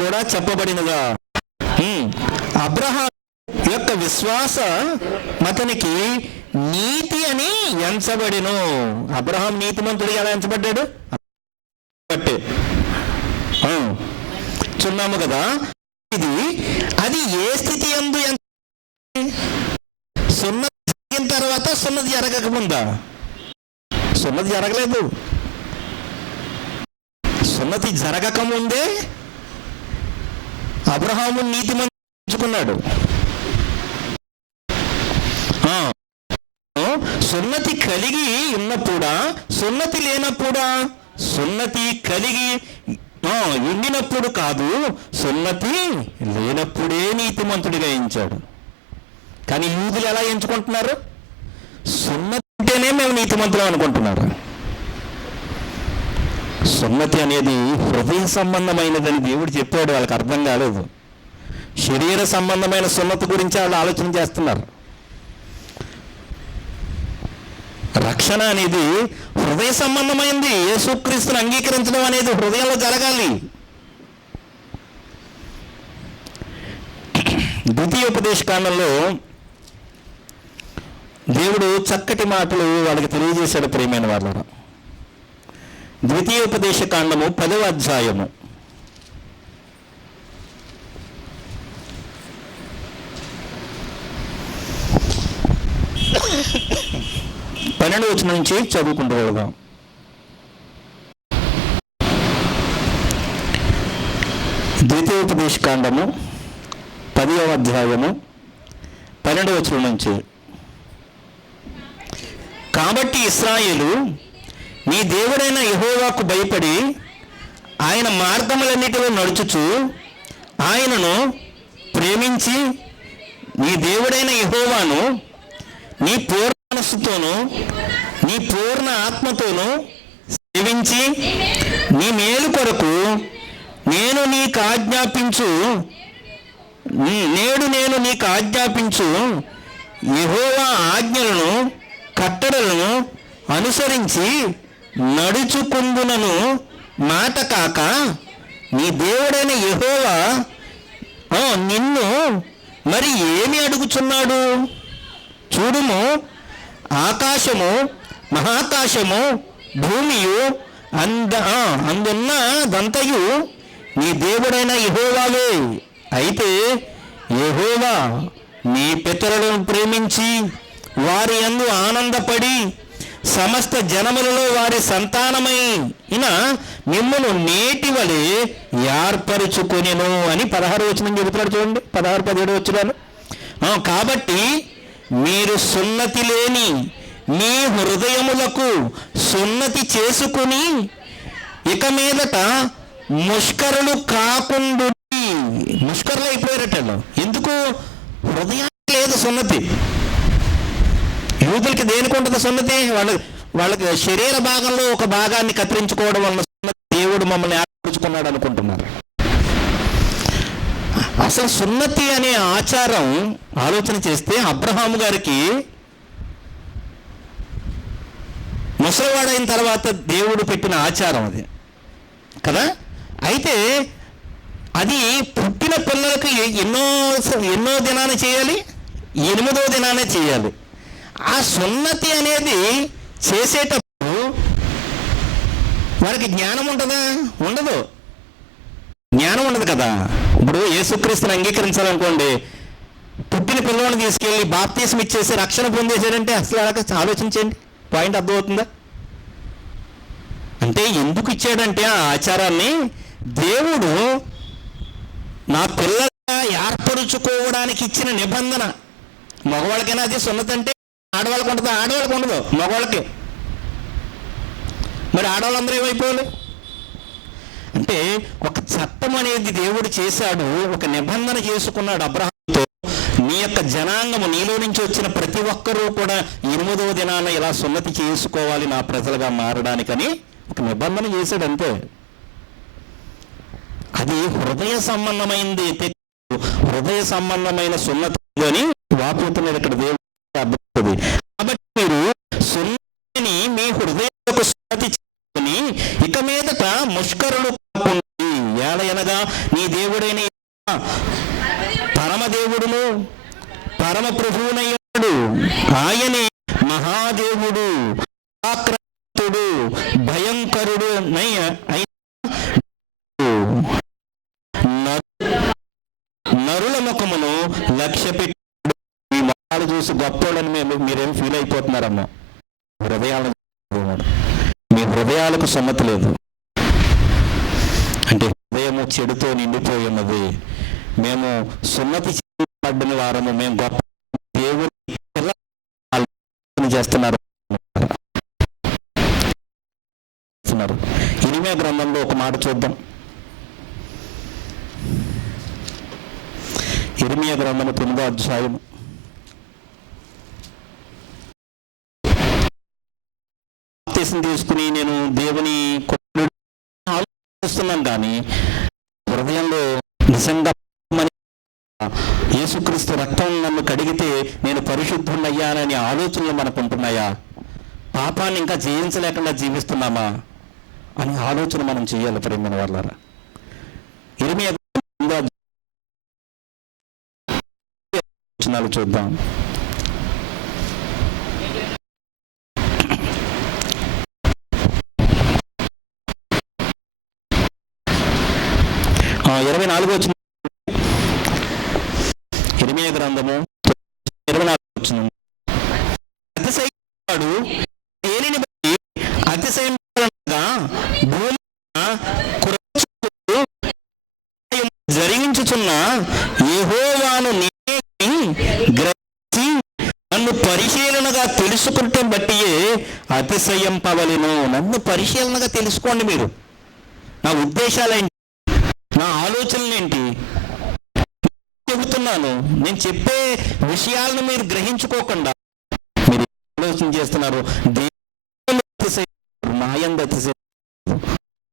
కూడా చెప్పబడినదా. అబ్రహాము యొక్క విశ్వాస అతనికి నీతి అని ఎంచబడిను. అబ్రహాం నీతిమంతుడు ఎలా ఎంచబడ్డాడు? చున్నాము కదా. ఇది అది ఏ స్థితి యందు సున్నతి జరిగిన తర్వాత, సున్నతి జరగకముందా? సున్నతి జరగలేదు. సున్నతి జరగకముందే అబ్రహాము నీతిమంతుడు ఎంచుకున్నాడు. సున్నతి కలిగి ఉన్నప్పుడా, సున్నతి లేనప్పుడా? సున్నతి కలిగి ఉండినప్పుడు కాదు, సున్నతి లేనప్పుడే నీతిమంతుడిగా ఎంచాడు. కానీ యూదులు ఎలా ఎంచుకుంటున్నారు? సున్నతి ఉంటేనే మేము నీతిమంతులు అనుకుంటున్నారు. సున్నతి అనేది హృదయ సంబంధమైనదని దేవుడు చెప్పాడు, వాళ్ళకి అర్థం కాలేదు. శరీర సంబంధమైన సున్నతి గురించి వాళ్ళు ఆలోచన చేస్తున్నారు. రక్షణ అనేది హృదయ సంబంధమైంది. యేసుక్రీస్తుని అంగీకరించడం అనేది హృదయంలో జరగాలి. ద్వితీయోపదేశకాండంలో దేవుడు చక్కటి మాటలు వాళ్ళకి తెలియజేశాడు. ప్రియమైన వాళ్ళ ద్వితీయోపదేశకాండము 10వ అధ్యాయము 12వ వచనం నుంచి చదువుకుంటూ వెళ్దాం. ద్వితీయోపదేశకాండము 10వ అధ్యాయము 12వ వచనం నుంచి. కాబట్టి ఇశ్రాయేలు నీ దేవుడైన యెహోవాకు భయపడి ఆయన మార్గములన్నిటిలో నడుచుచు ఆయనను ప్రేమించి నీ దేవుడైన యెహోవాను నీ పూర్ణ మనస్సుతోనూ నీ పూర్ణ ఆత్మతోనూ సేవించి నీ మేలు కొరకు నేను నీకు ఆజ్ఞాపించు యెహోవా ఆజ్ఞలను కట్టడలను అనుసరించి నడుచుకుందునను మాట కాక నీ దేవుడైన యెహోవా నిన్ను మరి ఏమి అడుగుచున్నాడు? చూడుము, ఆకాశము మహాకాశము భూమియు అందున్న దంతయు నీ దేవుడైన యెహోవావే. అయితే యెహోవా నీ పితరులను ప్రేమించి వారి యందు ఆనందపడి సమస్త జనములలో వారి సంతానమైన మిమ్మును నేటి వలె ఏర్పరుచుకొనెను అని 16వ వచనం చెబుతున్నాడు. చూడండి, 16, 17 వచనాలు. కాబట్టి మీరు సున్నతి లేని మీ హృదయములకు సున్నతి చేసుకుని ఇక మీదట ముష్కరులు కాకుండా. ముష్కరులు అయిపోయారట. ఎందుకు? హృదయానికి లేదు సున్నతి. యూదులకి దేనికి ఉంటుంది సున్నతి? వాళ్ళకి శరీర భాగంలో ఒక భాగాన్ని కత్తిరించుకోవడం వల్ల సున్నతి దేవుడు మమ్మల్ని ఏర్పరుచుకున్నాడు అనుకుంటున్నారు. అసలు సున్నతి అనే ఆచారం ఆలోచన చేస్తే అబ్రహాము గారికి ముసలివాడైన తర్వాత దేవుడు పెట్టిన ఆచారం అది కదా. అయితే అది పుట్టిన పిల్లలకు ఎన్నో దినాన చేయాలి? 8వ దినానే చేయాలి. ఆ సున్నతి అనేది చేసేటప్పుడు వారికి జ్ఞానం ఉంటుందా? ఉండదు. జ్ఞానం ఉండదు కదా. ఇప్పుడు యేసుక్రీస్తుని అంగీకరించాలనుకోండి, పుట్టిన పిల్లవాడిని తీసుకెళ్ళి బాప్తీసం ఇచ్చేసి రక్షణ పొందేశాడంటే అసలు ఆలోచించండి, పాయింట్ అర్థమవుతుందా? అంటే ఎందుకు ఇచ్చాడంటే ఆ ఆచారాన్ని దేవుడు నా పిల్లలుగా ఏర్పరుచుకోవడానికి ఇచ్చిన నిబంధన. మగవాళ్ళకైనా అది సున్నతి అంటే ఆడవాళ్ళకి ఉంటుంది, ఆడవాళ్ళకి ఉండదు, మగవాళ్ళకి. మరి ఆడవాళ్ళందరూ ఏమైపోవాలి అంటే, ఒక చట్టం అనేది దేవుడు చేశాడు, ఒక నిబంధన చేసుకున్నాడు అబ్రహాముతో. నీ యొక్క జనాంగము, నీలో నుంచి వచ్చిన ప్రతి ఒక్కరూ కూడా 8వ దినాన ఇలా సున్నతి చేసుకోవాలి నా ప్రజలుగా మారడానికని ఒక నిబంధన చేశాడు అంతే. అది హృదయ సంబంధమైనది అయితే, హృదయ సంబంధమైన సున్నతి అని వాపోతున్నది ఇక్కడ దేవుడు అర్థమవుతుంది. కాబట్టి మీరు సున్నతిని మీ హృదయంలో సున్నతి చేసుకుని ఇక మీదట ముష్కరులు ఏలయనగా నీ దేవుడైన పరమదేవుడును పరమ ప్రభువునయ్యాడు, ఆయనే మహాదేవుడు, ఆక్రాంతుడు, భయంకరుడు నరుల ముఖమును లక్ష్య పెట్టి ఈ ముఖాలు చూసి గొప్పోళ్ళని మీరేం ఫీల్ అయిపోతున్నారమ్మా. హృదయాలు, మీ హృదయాలకు సమ్మతి లేదు అంటే హృదయము చెడుతో నిండిపోయి ఉన్నది. మేము సున్నతి చేయబడిన వారము, మేము గొప్ప దేవుని చేస్తున్నారు. ఇరిమియా గ్రంథంలో ఒక మాట చూద్దాం. ఇరిమియా గ్రంథము 9వ అధ్యాయం. బాప్తిసం తీసుకుని నేను దేవుని ఆలోచిస్తున్నాను, కానీ హృదయంలో నిజంగా యేసుక్రీస్తు రక్తం నన్ను కడిగితే నేను పరిశుద్ధున్నయ్యానని ఆలోచనలు మనకు ఉంటున్నాయా? పాపాన్ని ఇంకా జయించలేకుండా జీవిస్తున్నామా అని ఆలోచన మనం చేయాలి ప్రేమైన వాళ్ళారా. ఇరిమియా వచనాలు చూద్దాం. ఆ 24వ వచనం, ఇరిమియా గ్రంథము 24వ వచనం. అతిశయించువాడు దేనిని బట్టి అతిశయించుగా భూమి జరిగించుచున్న యెహోవాను గ్రహించి నన్ను పరిశీలనగా తెలుసుకుంటే బట్టియే అతిశయింపవలెను. నన్ను పరిశీలనగా తెలుసుకోండి మీరు. నా ఉద్దేశాలేంటి, నా ఆలోచనలేంటి చెబుతున్నాను. నేను చెప్పే విషయాలను మీరు గ్రహించుకోకుండా మీరు ఆలోచన చేస్తున్నారు. నాయందు అతిశయం,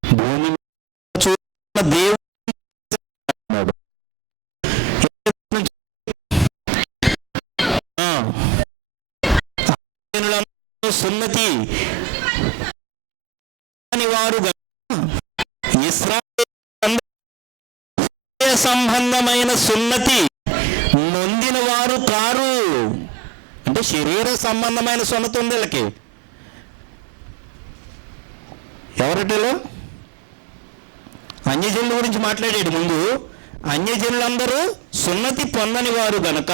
భూమి చూస్తున్న దేవుడు సున్నతి వారు ఇశ్రాయేలు సంబంధమైన సున్నతి నొందిన వారు కారు. అంటే శరీర సంబంధమైన సున్నతి ఉంది వీళ్ళకి. ఎవరిలో అన్యజనుల గురించి మాట్లాడాడు ముందు. అన్యజనులందరూ సున్నతి పొందని వారు గనక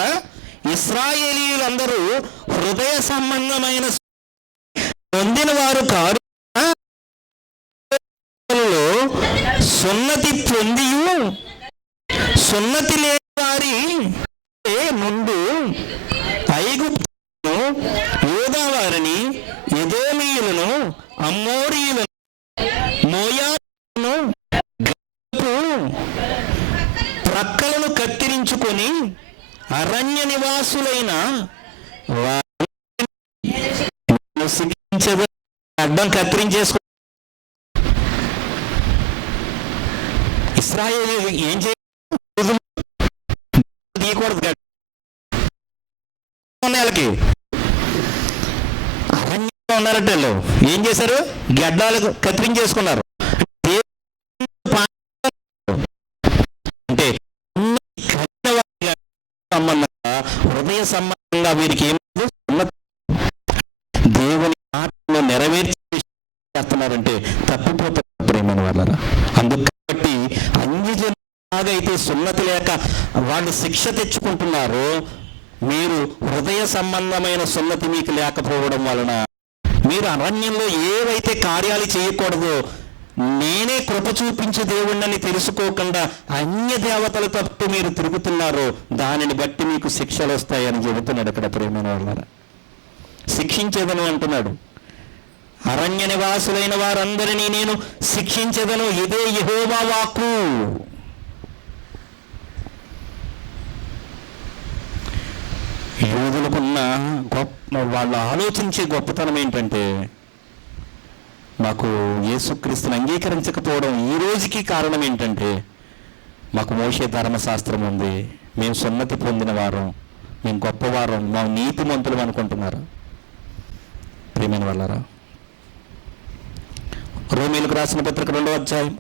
ఇశ్రాయేలీయులందరూ హృదయ సంబంధమైన పొందిన వారు కారు. సున్నతి పొంది సున్నతి లేని వారి ముందు ఐగుప్తులను, యూదా వారిని, ఎదోమీయులను, అమ్మోరీయులను, మోయాబులను ప్రక్కలను కత్తిరించుకొని అరణ్య నివాసులైన అడ్డం కత్తిరించేసుకో. ఇశ్రాయేలు ఏం చేయకూడదు, వాళ్ళకి అరణ్యంలో ఉన్నారంటే వాళ్ళు ఏం చేశారు? గడ్డాలు కత్తిరించేసుకున్నారు. అంటే సంబంధంగా, హృదయ సంబంధంగా వీరికి ఏం దేవుని ఆత్మను నెరవేర్చి చేస్తున్నారంటే తప్పిపోతారు ప్రేమను వాళ్ళ. అందుకు కాబట్టి అన్యజనులాగైతే సున్నతి లేక వాళ్ళు శిక్ష తెచ్చుకుంటున్నారు, మీరు హృదయ సంబంధమైన సున్నతి మీకు లేకపోవడం వలన మీరు అరణ్యంలో ఏవైతే కార్యాలు చేయకూడదో, నేనే కృప చూపించే దేవుణ్ణని తెలుసుకోకుండా అన్య దేవతల తప్పు మీరు తిరుగుతున్నారో దానిని బట్టి మీకు శిక్షలు వస్తాయని చెబుతున్నాడు అక్కడ ప్రేమైన వాళ్ళ. శిక్షించేదను అంటున్నాడు. అరణ్య నివాసులైన వారందరినీ నేను శిక్షించేదను, ఇదే యెహోవా వాక్కు. యూదులకున్న వాళ్ళు ఆలోచించే గొప్పతనం ఏంటంటే, మాకు యేసుక్రీస్తుని అంగీకరించకపోవడం ఈ రోజుకి కారణం ఏంటంటే, మాకు మోషే ధర్మశాస్త్రం ఉంది, మేము సున్నతి పొందిన వారం, మేము గొప్పవారం, మా నీతిమంతులం అనుకుంటున్నారు. ప్రియమైన వాళ్ళారా, రోమీలకు రాసిన పత్రిక 2వ అధ్యాయం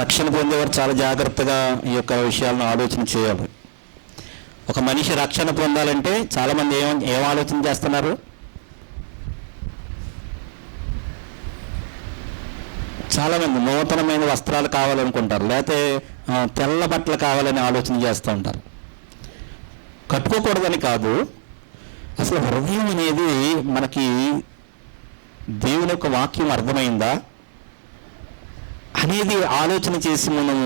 రక్షణ పొందేవారు చాలా జాగ్రత్తగా ఈ యొక్క విషయాలను ఆలోచన చేయాలి. ఒక మనిషి రక్షణ పొందాలంటే చాలామంది ఏం ఆలోచన చేస్తున్నారు? చాలామంది నూతనమైన వస్త్రాలు కావాలనుకుంటారు, లేకపోతే తెల్ల బట్టలు కావాలని ఆలోచన చేస్తూ ఉంటారు. కట్టుకోకూడదని కాదు, అసలు హృదయం అనేది మనకి దేవుని యొక్క వాక్యం అర్థమైందా అనేది ఆలోచన చేసి మనం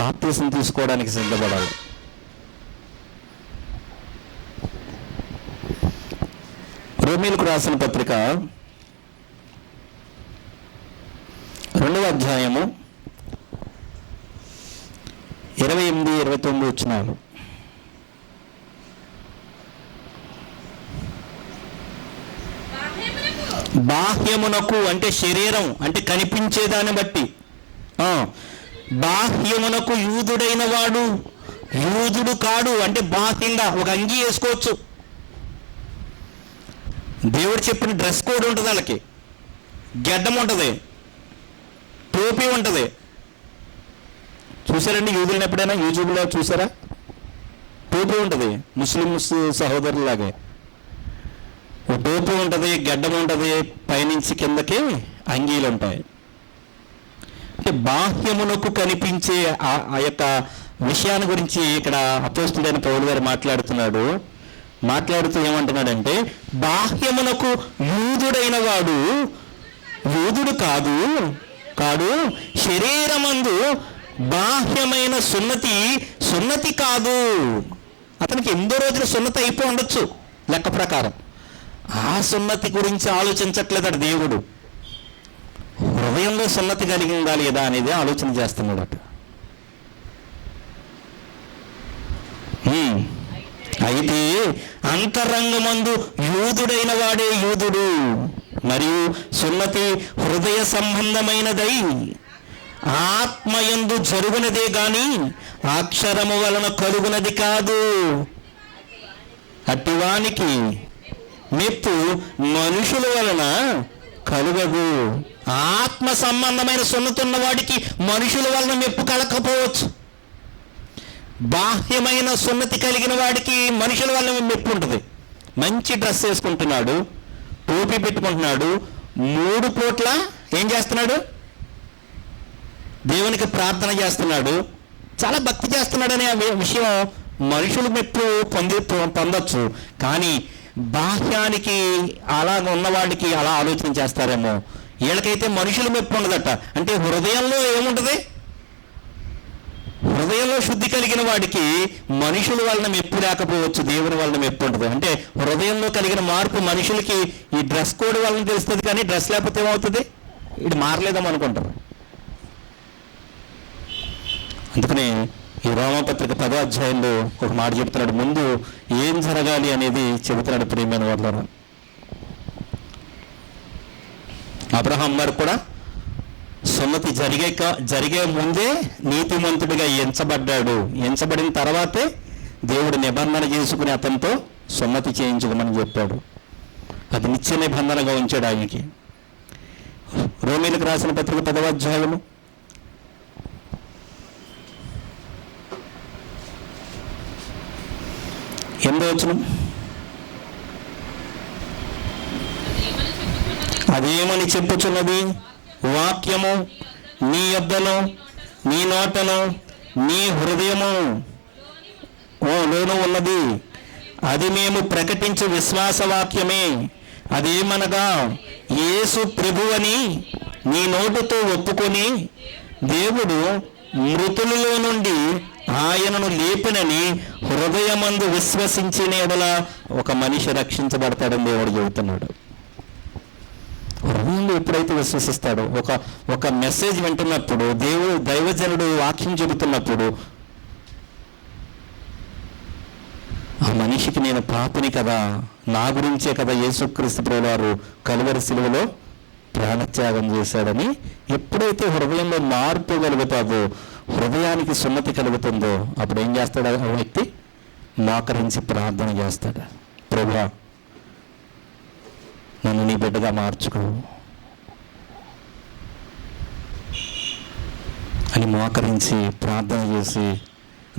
బాప్తిసం తీసుకోవడానికి సిద్ధపడాలి. రోమీలకు రాసిన పత్రిక 2వ అధ్యాయము 28-29 వచనాలు. బాహ్యమునకు అంటే శరీరం, అంటే కనిపించేదాన్ని బట్టి, బాహ్యమునకు యూదుడైన వాడు యూదుడు కాడు అంటే బాహ్యంగా ఒక అంగీ వేసుకోవచ్చు. దేవుడు చెప్పిన డ్రెస్ కోడ్ ఉంటుంది, వాళ్ళకి గెడ్డం ఉంటుంది, టోపీ ఉంటుంది. చూసారండి యూదులను ఎప్పుడైనా యూట్యూబ్లో చూసారా? టోపీ ఉంటుంది, ముస్లిమ్స్ సహోదరులాగే టోపీ ఉంటుంది, గెడ్డం ఉంటుంది, పైనుంచి కిందకి అంగీలు ఉంటాయి. అంటే బాహ్యమునకు కనిపించే ఆ యొక్క విషయాన్ని గురించి ఇక్కడ అపోస్తుడైన పౌలు గారు మాట్లాడుతూ ఏమంటున్నాడంటే, బాహ్యమునకు యూదుడైన వాడు యూదుడు కాడు, శరీరమందు బాహ్యమైన సున్నతి కాదు. అతనికి 8వ రోజున సున్నతి అయిపోయి ఉండొచ్చు లెక్క ప్రకారం. ఆ సున్నతి గురించి ఆలోచించట్లేదట దేవుడు, హృదయంలో సున్నతి కలిగిందా లేదా అనేది ఆలోచన చేస్తున్నాడట. అయితే అంతరంగమందు యూదుడైన వాడే యూదుడు, మరియు సున్నతి హృదయ సంబంధమైనదై ఆత్మయందు జరుగునదే గాని అక్షరము వలన కలుగునది కాదు. అట్టివానికి మెప్పు మనుషుల వలన కలుగదు. ఆత్మ సంబంధమైన సున్నతి ఉన్నవాడికి మనుషుల వలన మెప్పు కలగకపోవచ్చు. బాహ్యమైన సున్నతి కలిగిన వాడికి మనుషుల వల్ల మెప్పు ఉంటుంది. మంచి డ్రెస్ వేసుకుంటున్నాడు, టోపీ పెట్టుకుంటున్నాడు, 3 పూట్ల ఏం చేస్తున్నాడు? దేవునికి ప్రార్థన చేస్తున్నాడు, చాలా భక్తి చేస్తున్నాడు అనే విషయం మనుషులు మెప్పు పొందొచ్చు. కానీ బాహ్యానికి అలా ఉన్నవాడికి అలా ఆలోచన చేస్తారేమో. వీళ్ళకైతే మనుషులు మెప్పు ఉండదట. అంటే హృదయంలో ఏముంటుంది? హృదయంలో శుద్ధి కలిగిన వాడికి మనుషుల వలన మెప్పు లేకపోవచ్చు, దేవుని వలన మెప్పు ఉంటుంది. అంటే హృదయంలో కలిగిన మార్పు మనుషులకి ఈ డ్రెస్ కోడ్ వలన తెలుస్తుంది, కానీ డ్రెస్ లేకపోతే ఏమవుతుంది? ఇది మారలేదని అనుకుంటారు. అందుకని ఈ రోమపత్రిక 10వ అధ్యాయంలో ఒక మాట చెబుతున్నాడు, ముందు ఏం జరగాలి అనేది చెబుతున్నాడు. ప్రియమైన వాళ్ళను, అబ్రహాం గారు కూడా సున్నతి జరిగే ముందే నీతిమంతుడిగా ఎంచబడ్డాడు. ఎంచబడిన తర్వాతే దేవుడు నిబంధన చేసుకుని అతనితో సున్నతి చేయించమని చెప్పాడు. అది నిత్య నిబంధనగా ఉంచాడు ఆయనకి. రోమీలకు రాసిన పత్రిక 10వ అధ్యాయము 8వ వచనం. అదేమని చెప్పుచున్నది? వాక్యము నీ యొద్దను, నీ నోటను, నీ హృదయము లోను ఉన్నది. అది మేము ప్రకటించే విశ్వాస వాక్యమే. అదేమనగా, యేసు ప్రభువని నీ నోటితో ఒప్పుకొని దేవుడు మృతులలో నుండి ఆయనను లేపినని హృదయమందు విశ్వసించిన యెడల ఒక మనిషి రక్షించబడతాడని దేవుడు చెబుతున్నాడు. హృదయంలో ఎప్పుడైతే విశ్వసిస్తాడో, ఒక మెసేజ్ వింటున్నప్పుడు, దైవజనుడు వాక్యం చెబుతున్నప్పుడు, ఆ మనిషికి నేను పాపిని కదా, నా గురించే కదా యేసుక్రీస్తు ప్రభువారు కలువరి శిలువలో ప్రాణత్యాగం చేశాడని ఎప్పుడైతే హృదయంలో మార్పు కలుగుతుందో, హృదయానికి సున్నతి కలుగుతుందో, అప్పుడు ఏం చేస్తాడు ఆ వ్యక్తి? మోకరించి ప్రార్థన చేస్తాడు. ప్రభువా, నన్ను నీ బిడ్డగా మార్చుకో అని మోకరించి ప్రార్థన చేసి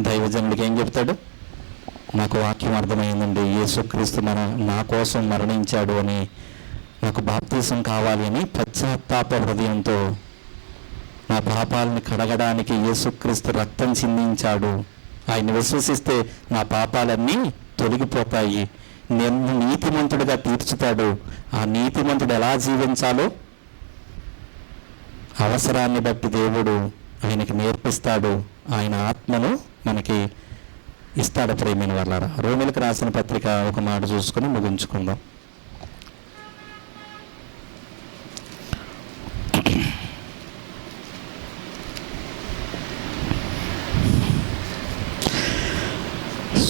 దైవజనుడికి ఏం చెప్తాడు? నాకు వాక్యం అర్థమైందండి, యేసుక్రీస్తు నా కోసం మరణించాడు అని, నాకు బాప్తీసం కావాలి అని పశ్చాత్తాప హృదయంతో, నా పాపాలని కడగడానికి యేసుక్రీస్తు రక్తం చిందించాడు, ఆయన విశ్వసిస్తే నా పాపాలన్నీ తొలగిపోతాయి, నేను నీతిమంతుడిగా తీర్చుతాడు, ఆ నీతిమంతుడు ఎలా జీవించాలో అవసరాన్ని బట్టి దేవుడు ఆయనకి నేర్పిస్తాడు, ఆయన ఆత్మను మనకి ఇస్తాడు. ప్రేమైన వాళ్ళారా, రోమిలకు రాసిన పత్రిక ఒక మాట చూసుకొని ముగించుకుందాం.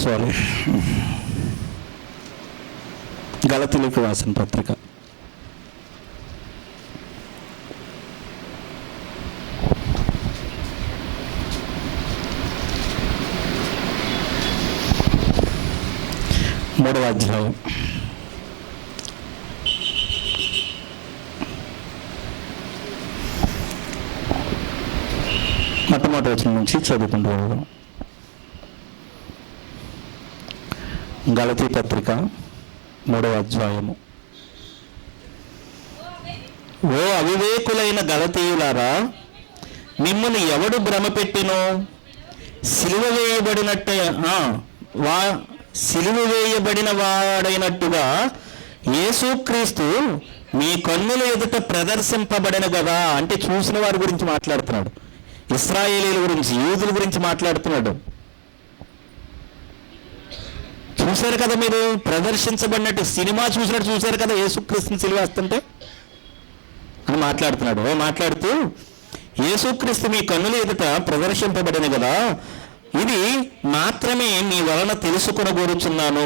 సారీ, గలతీయులకు రాసిన పత్రిక 3వ అధ్యాయం 1వ వచనం నుంచి చదువుకుంటూ ఉన్నాం. గలతీ పత్రిక 3వ అధ్యాయము. ఓ అవివేకులైన గలతీయులారా, మిమ్మల్ని ఎవడు భ్రమపెట్టినో, సిలువ వేయబడిన వాడైనట్టుగా యేసుక్రీస్తు మీ కన్నుల ఎదుట ప్రదర్శింపబడిన కదా. అంటే చూసిన వారి గురించి మాట్లాడుతున్నాడు, ఇశ్రాయేలీల గురించి, యూదుల గురించి మాట్లాడుతున్నాడు. చూశారు కదా మీరు, ప్రదర్శించబడినట్టు సినిమా చూసినట్టు చూశారు కదా యేసుక్రీస్తుని సిలువేస్తుంటే అని మాట్లాడుతున్నాడు. మాట్లాడుతూ యేసుక్రీస్తు మీ కన్నుల ఎదుట ప్రదర్శింపబడిన కదా, ఇది మాత్రమే మీ వలన తెలుసుకొనగోరుచున్నాను.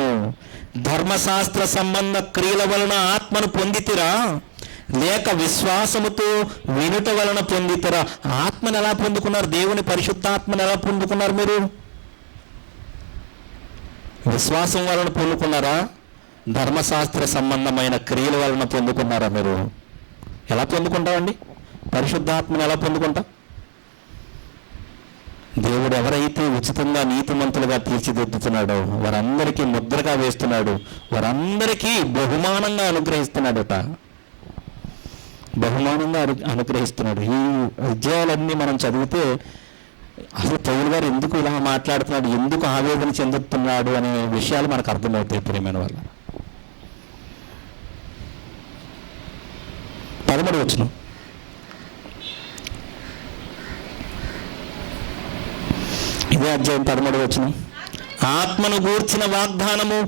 ధర్మశాస్త్ర సంబంధ క్రియల వలన ఆత్మను పొందితిరా, లేక విశ్వాసముతో వినుట వలన పొందితిరా? ఆత్మను ఎలా పొందుకున్నారు? దేవుని పరిశుద్ధాత్మను ఎలా పొందుకున్నారు మీరు? విశ్వాసం వలన పొందుకున్నారా? ధర్మశాస్త్ర సంబంధమైన క్రియల వలన పొందుకున్నారా? మీరు ఎలా పొందుకుంటామండి? పరిశుద్ధాత్మను ఎలా పొందుకుంటాం? దేవుడు ఎవరైతే ఉచితంగా నీతిమంతులుగా తీర్చిదిద్దుతున్నాడో వారందరికీ ముద్రగా వేస్తున్నాడు, వారందరికీ బహుమానంగా అనుగ్రహిస్తున్నాడట. బహుమానంగా అనుగ్రహిస్తున్నాడు. ఈ అధ్యాయాలన్నీ మనం చదివితే అసలు పౌలు గారు ఎందుకు ఇలా మాట్లాడుతున్నాడు, ఎందుకు ఆవేదన చెందుతున్నాడు అనే విషయాలు మనకు అర్థమవుతాయి. ప్రియమైన వాళ్ళ 13వ వచనం. ఇదే అధ్యాయం 13వ వచనం. ఆత్మను గూర్చిన వాగ్దానము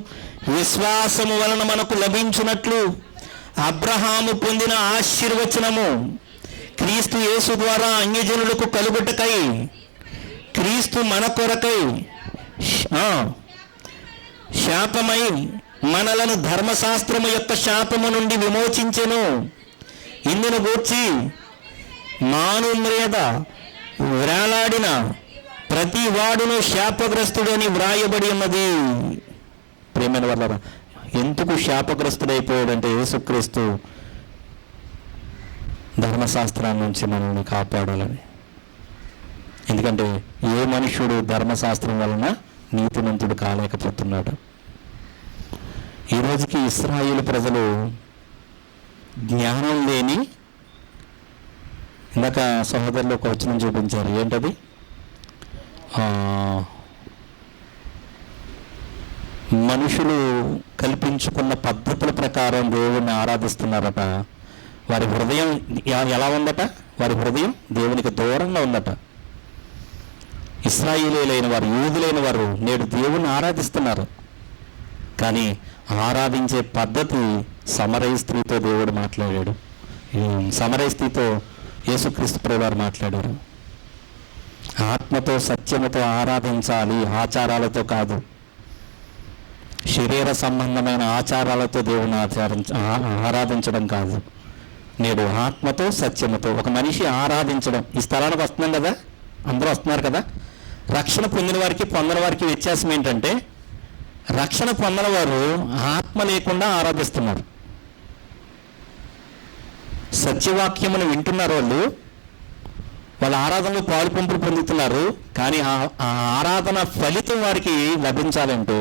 విశ్వాసము వలన మనకు లభించినట్లు అబ్రహాము పొందిన ఆశీర్వచనము క్రీస్తు యేసు ద్వారా అన్యజనులకు కలుగుటకై క్రీస్తు మన కొరకై శాపమై మనలను ధర్మశాస్త్రము యొక్క శాపము నుండి విమోచించెను. ఇందును గూర్చి మాను మీద వేలాడిన ప్రతి వాడును శాపగ్రస్తుడని వ్రాయబడి ఉన్నది. ప్రియమైన వాళ్ళారా, ఎందుకు శాపగ్రస్తుడైపోయాడంటే యేసుక్రీస్తు ధర్మశాస్త్రాన్ని నుంచి మనల్ని కాపాడాలని. ఎందుకంటే ఏ మనుష్యుడు ధర్మశాస్త్రం వలన నీతిమంతుడు కాలేకపోతున్నాడు. ఈ రోజుకి ఇశ్రాయేలు ప్రజలు జ్ఞానం లేని, ఇందాక సహోదరులు ఒక వచనం చూపించారు, ఏంటది? మనుషులు కల్పించుకున్న పద్ధతుల ప్రకారం దేవుణ్ణి ఆరాధిస్తున్నారట. వారి హృదయం ఎలా ఉందట? వారి హృదయం దేవునికి దూరంగా ఉందట. ఇశ్రాయేలీయులైన వారు, యూదులైన వారు నేడు దేవుణ్ణి ఆరాధిస్తున్నారు. కానీ ఆరాధించే పద్ధతి సమరయ స్త్రీతో దేవుడు మాట్లాడాడు. సమరయ స్త్రీతో యేసుక్రీస్తు ప్రభువారు మాట్లాడారు. ఆత్మతో సత్యముతో ఆరాధించాలి, ఆచారాలతో కాదు. శరీర సంబంధమైన ఆచారాలతో దేవుని ఆరాధించడం కాదు. నేడు ఆత్మతో సత్యముతో ఒక మనిషి ఆరాధించడం. ఈ స్థలానికి వస్తున్నాం కదా, అందరూ వస్తున్నారు కదా. రక్షణ పొందిన వారికి పొందిన వారికి వ్యత్యాసం ఏంటంటే, రక్షణ పొందిన వారు ఆత్మ లేకుండా ఆరాధిస్తున్నారు. సత్యవాక్యమును వింటున్నారు, వాళ్ళ ఆరాధనలో పాలు పంపులు పొందుతున్నారు. కానీ ఆ ఆరాధన ఫలితం వారికి లభించాలంటే,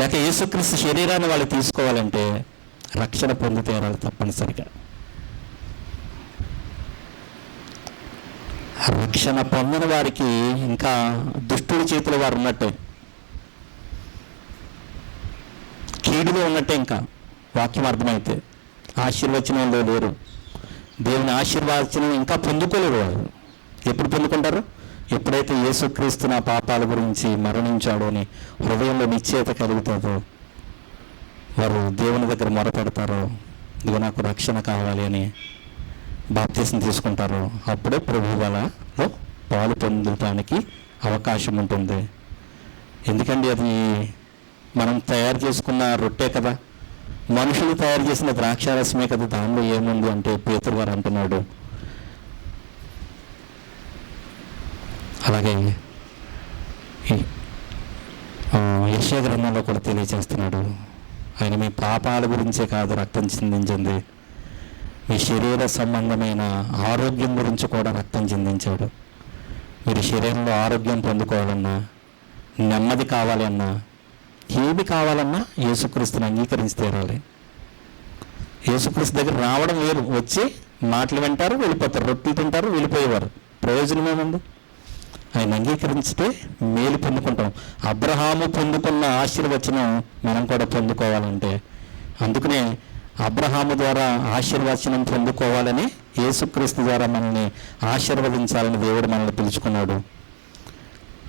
లేక యేసుక్రీస్తు శరీరాన్ని వాళ్ళు తీసుకోవాలంటే రక్షణ పొందితే వాళ్ళు తప్పనిసరిగా. రక్షణ పొందిన వారికి ఇంకా దుష్టుడి చేతుల వారు ఉన్నట్టే, కీడులో ఉన్నట్టే. ఇంకా వాక్యం అర్థమైతే ఆశీర్వచనంలో లేరు. దేవుని ఆశీర్వాదం ఇంకా పొందుకోలేరు. వాళ్ళు ఎప్పుడు పొందుకుంటారు? ఎప్పుడైతే యేసుక్రీస్తు నా పాపాల గురించి మరణించాడో అని హృదయంలో నిశ్చయత కలుగుతుందో, వారు దేవుని దగ్గర మొరపెడతారో, ఇదిగో నాకు రక్షణ కావాలి అని బాప్తీసం తీసుకుంటారో, అప్పుడే ప్రభు వలలో పాలు పొందడానికి అవకాశం ఉంటుంది. ఎందుకండి అది మనం తయారు చేసుకున్న రొట్టె కదా, మనుషులు తయారు చేసిన ద్రాక్షారసమే కదా, దానిలో ఏముంది అంటే పేతురు గారు అంటున్నాడు. అలాగే యెషయా గ్రంథంలో కూడా తెలియజేస్తున్నాడు, ఆయన మీ పాపాల గురించే కాదు రక్తం చిందించింది, మీ శరీర సంబంధమైన ఆరోగ్యం గురించి కూడా రక్తం చిందించాడు. మీరు శరీరంలో ఆరోగ్యం పొందుకోవాలన్నా, నెమ్మది కావాలి అన్నా, ఏమి కావాలన్నా యేసుక్రీస్తుని అంగీకరించి తీరాలి. యేసుక్రీస్తు దగ్గర రావడం వేరు, వచ్చి మాటలు వింటారు వెళ్ళిపోతారు, రొట్టెలు తింటారు వెళ్ళిపోయేవారు. ప్రయోజనం ఏముంది? ఆయన అంగీకరించితే మేలు పొందుకుంటాం. అబ్రహాము పొందుకున్న ఆశీర్వచనం మనం కూడా పొందుకోవాలంటే, అందుకనే అబ్రహాము ద్వారా ఆశీర్వచనం పొందుకోవాలని యేసుక్రీస్తు ద్వారా మనల్ని ఆశీర్వదించాలని దేవుడు మనల్ని పిలుచుకున్నాడు.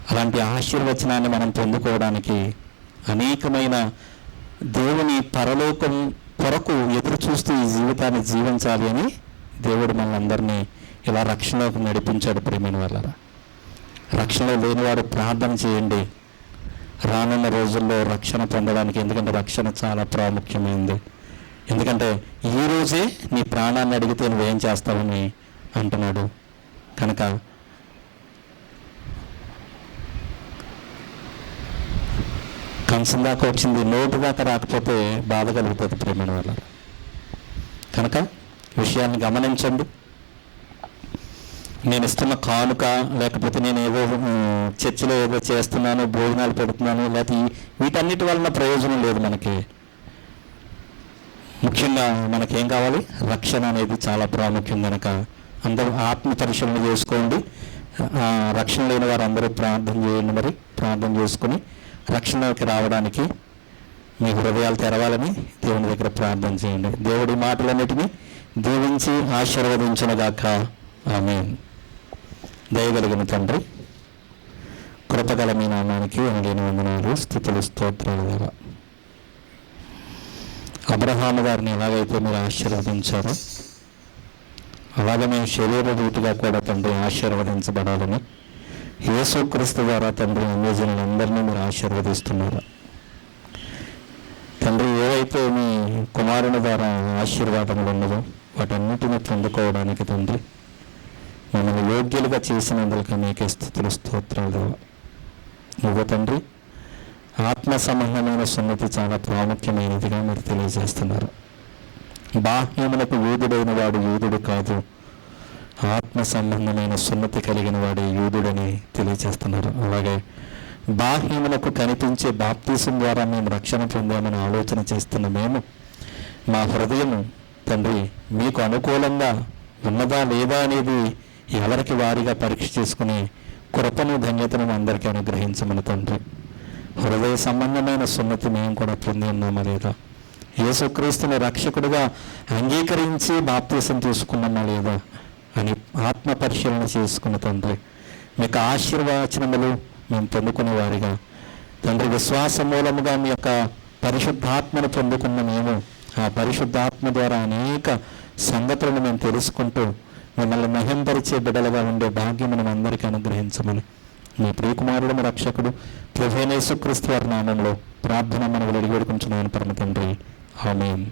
అలాంటి ఆశీర్వచనాన్ని మనం పొందుకోవడానికి అనేకమైన దేవుని పరలోకం కొరకు ఎదురు చూస్తూ ఈ జీవితాన్ని జీవించాలి అని దేవుడు మనందరినీ ఇలా రక్షణలోకి నడిపించాడు. ప్రేమైన వాళ్ళ రక్షణలో లేనివాడు ప్రార్థన చేయండి రానున్న రోజుల్లో రక్షణ పొందడానికి. ఎందుకంటే రక్షణ చాలా ప్రాముఖ్యమైనది. ఎందుకంటే ఈరోజే నీ ప్రాణాన్ని అడిగితే నువ్వేం చేస్తావని అంటున్నాడు. కనుక కంచం దాకా వచ్చింది, నోటు దాకా రాకపోతే బాధ కలుగుతుంది ప్రేమైన వాళ్ళ. కనుక విషయాన్ని గమనించండి. నేను ఇస్తున్న కానుక, లేకపోతే నేను ఏదో చర్చిలో ఏదో చేస్తున్నాను, భోజనాలు పెడుతున్నాను, లేకపోతే వీటన్నిటి వలన ప్రయోజనం లేదు మనకి. ముఖ్యంగా మనకేం కావాలి? రక్షణ అనేది చాలా ప్రాముఖ్యం. కనుక అందరూ ఆత్మ పరిశీలన చేసుకోండి. రక్షణ లేని వారు అందరూ ప్రార్థన చేయండి. మరి ప్రార్థన చేసుకుని రక్షణలోకి రావడానికి మీ హృదయాలు తెరవాలని దేవుని దగ్గర ప్రార్థన చేయండి. దేవుడి మాటలన్నిటినీ దీవించి ఆశీర్వదించునుగాక. ఆమేన్. దయగలిగిన తండ్రి, కృపగల మీ నామానికి అనలేని వందనాలు, స్తుతులు, స్తోత్రాలు దేవా. అబ్రహాము గారిని ఎలాగైతే మీరు ఆశీర్వదించారో అలాగే మేము శరీర రీతిగా కూడా తండ్రి ఆశీర్వదించబడాలని యేసుక్రీస్తు ద్వారా తండ్రి అన్యజనులందరినీ మీరు ఆశీర్వదిస్తున్నారు. తండ్రి, ఏవైతే మీ కుమారుని ద్వారా ఆశీర్వాదములు ఉన్నదో వాటన్నిటిని పొందుకోవడానికి తండ్రి మమ్మల్ని యోగ్యులుగా చేసినందుకు మీకే స్తుతులు, స్తోత్రాలు. నువ్వు తండ్రి ఆత్మ సంబంధమైన సున్నతి చాలా ప్రాముఖ్యమైనదిగా మీరు తెలియజేస్తున్నారు. బాహ్యములకు యూదుడైన వాడు యూదుడు కాదు, ఆత్మ సంబంధమైన సున్నతి కలిగిన వాడే యూదుడని తెలియజేస్తున్నారు. అలాగే బాహ్యములకు కనిపించే బాప్తీసం ద్వారా మేము రక్షణ పొందామని ఆలోచన చేస్తున్న మేము మా హృదయము తండ్రి మీకు అనుకూలంగా ఉన్నదా లేదా అనేది ఎవరికి వారిగా పరీక్ష చేసుకుని కృపను ధన్యతను అందరికీ అనుగ్రహించమని తండ్రి. హృదయ సంబంధమైన సున్నతి మేము కూడా పొంది ఉన్నామా లేదా, యేసుక్రీస్తుని రక్షకుడిగా అంగీకరించి బాప్తీసం తీసుకున్నామా లేదా అని ఆత్మ పరిశీలన చేసుకున్న తండ్రి మీ యొక్క ఆశీర్వచనములు మేము పొందుకునేవారిగా తండ్రి, విశ్వాస మూలముగా మీ యొక్క పరిశుద్ధాత్మను పొందుకున్న మేము ఆ పరిశుద్ధాత్మ ద్వారా అనేక సంగతులను మేము తెలుసుకుంటూ మిమ్మల్ని మహింపరిచే బిడ్డలుగా ఉండే భాగ్యం మనం అందరికీ అనుగ్రహించమని మీ ప్రియకుమారుడు రక్షకుడు ప్రభువైన యేసుక్రీస్తు వారి నామంలో ప్రార్థన మనకు అడిగి వేడుకుంటున్నాను పరమ తండ్రి. ఆమేన్.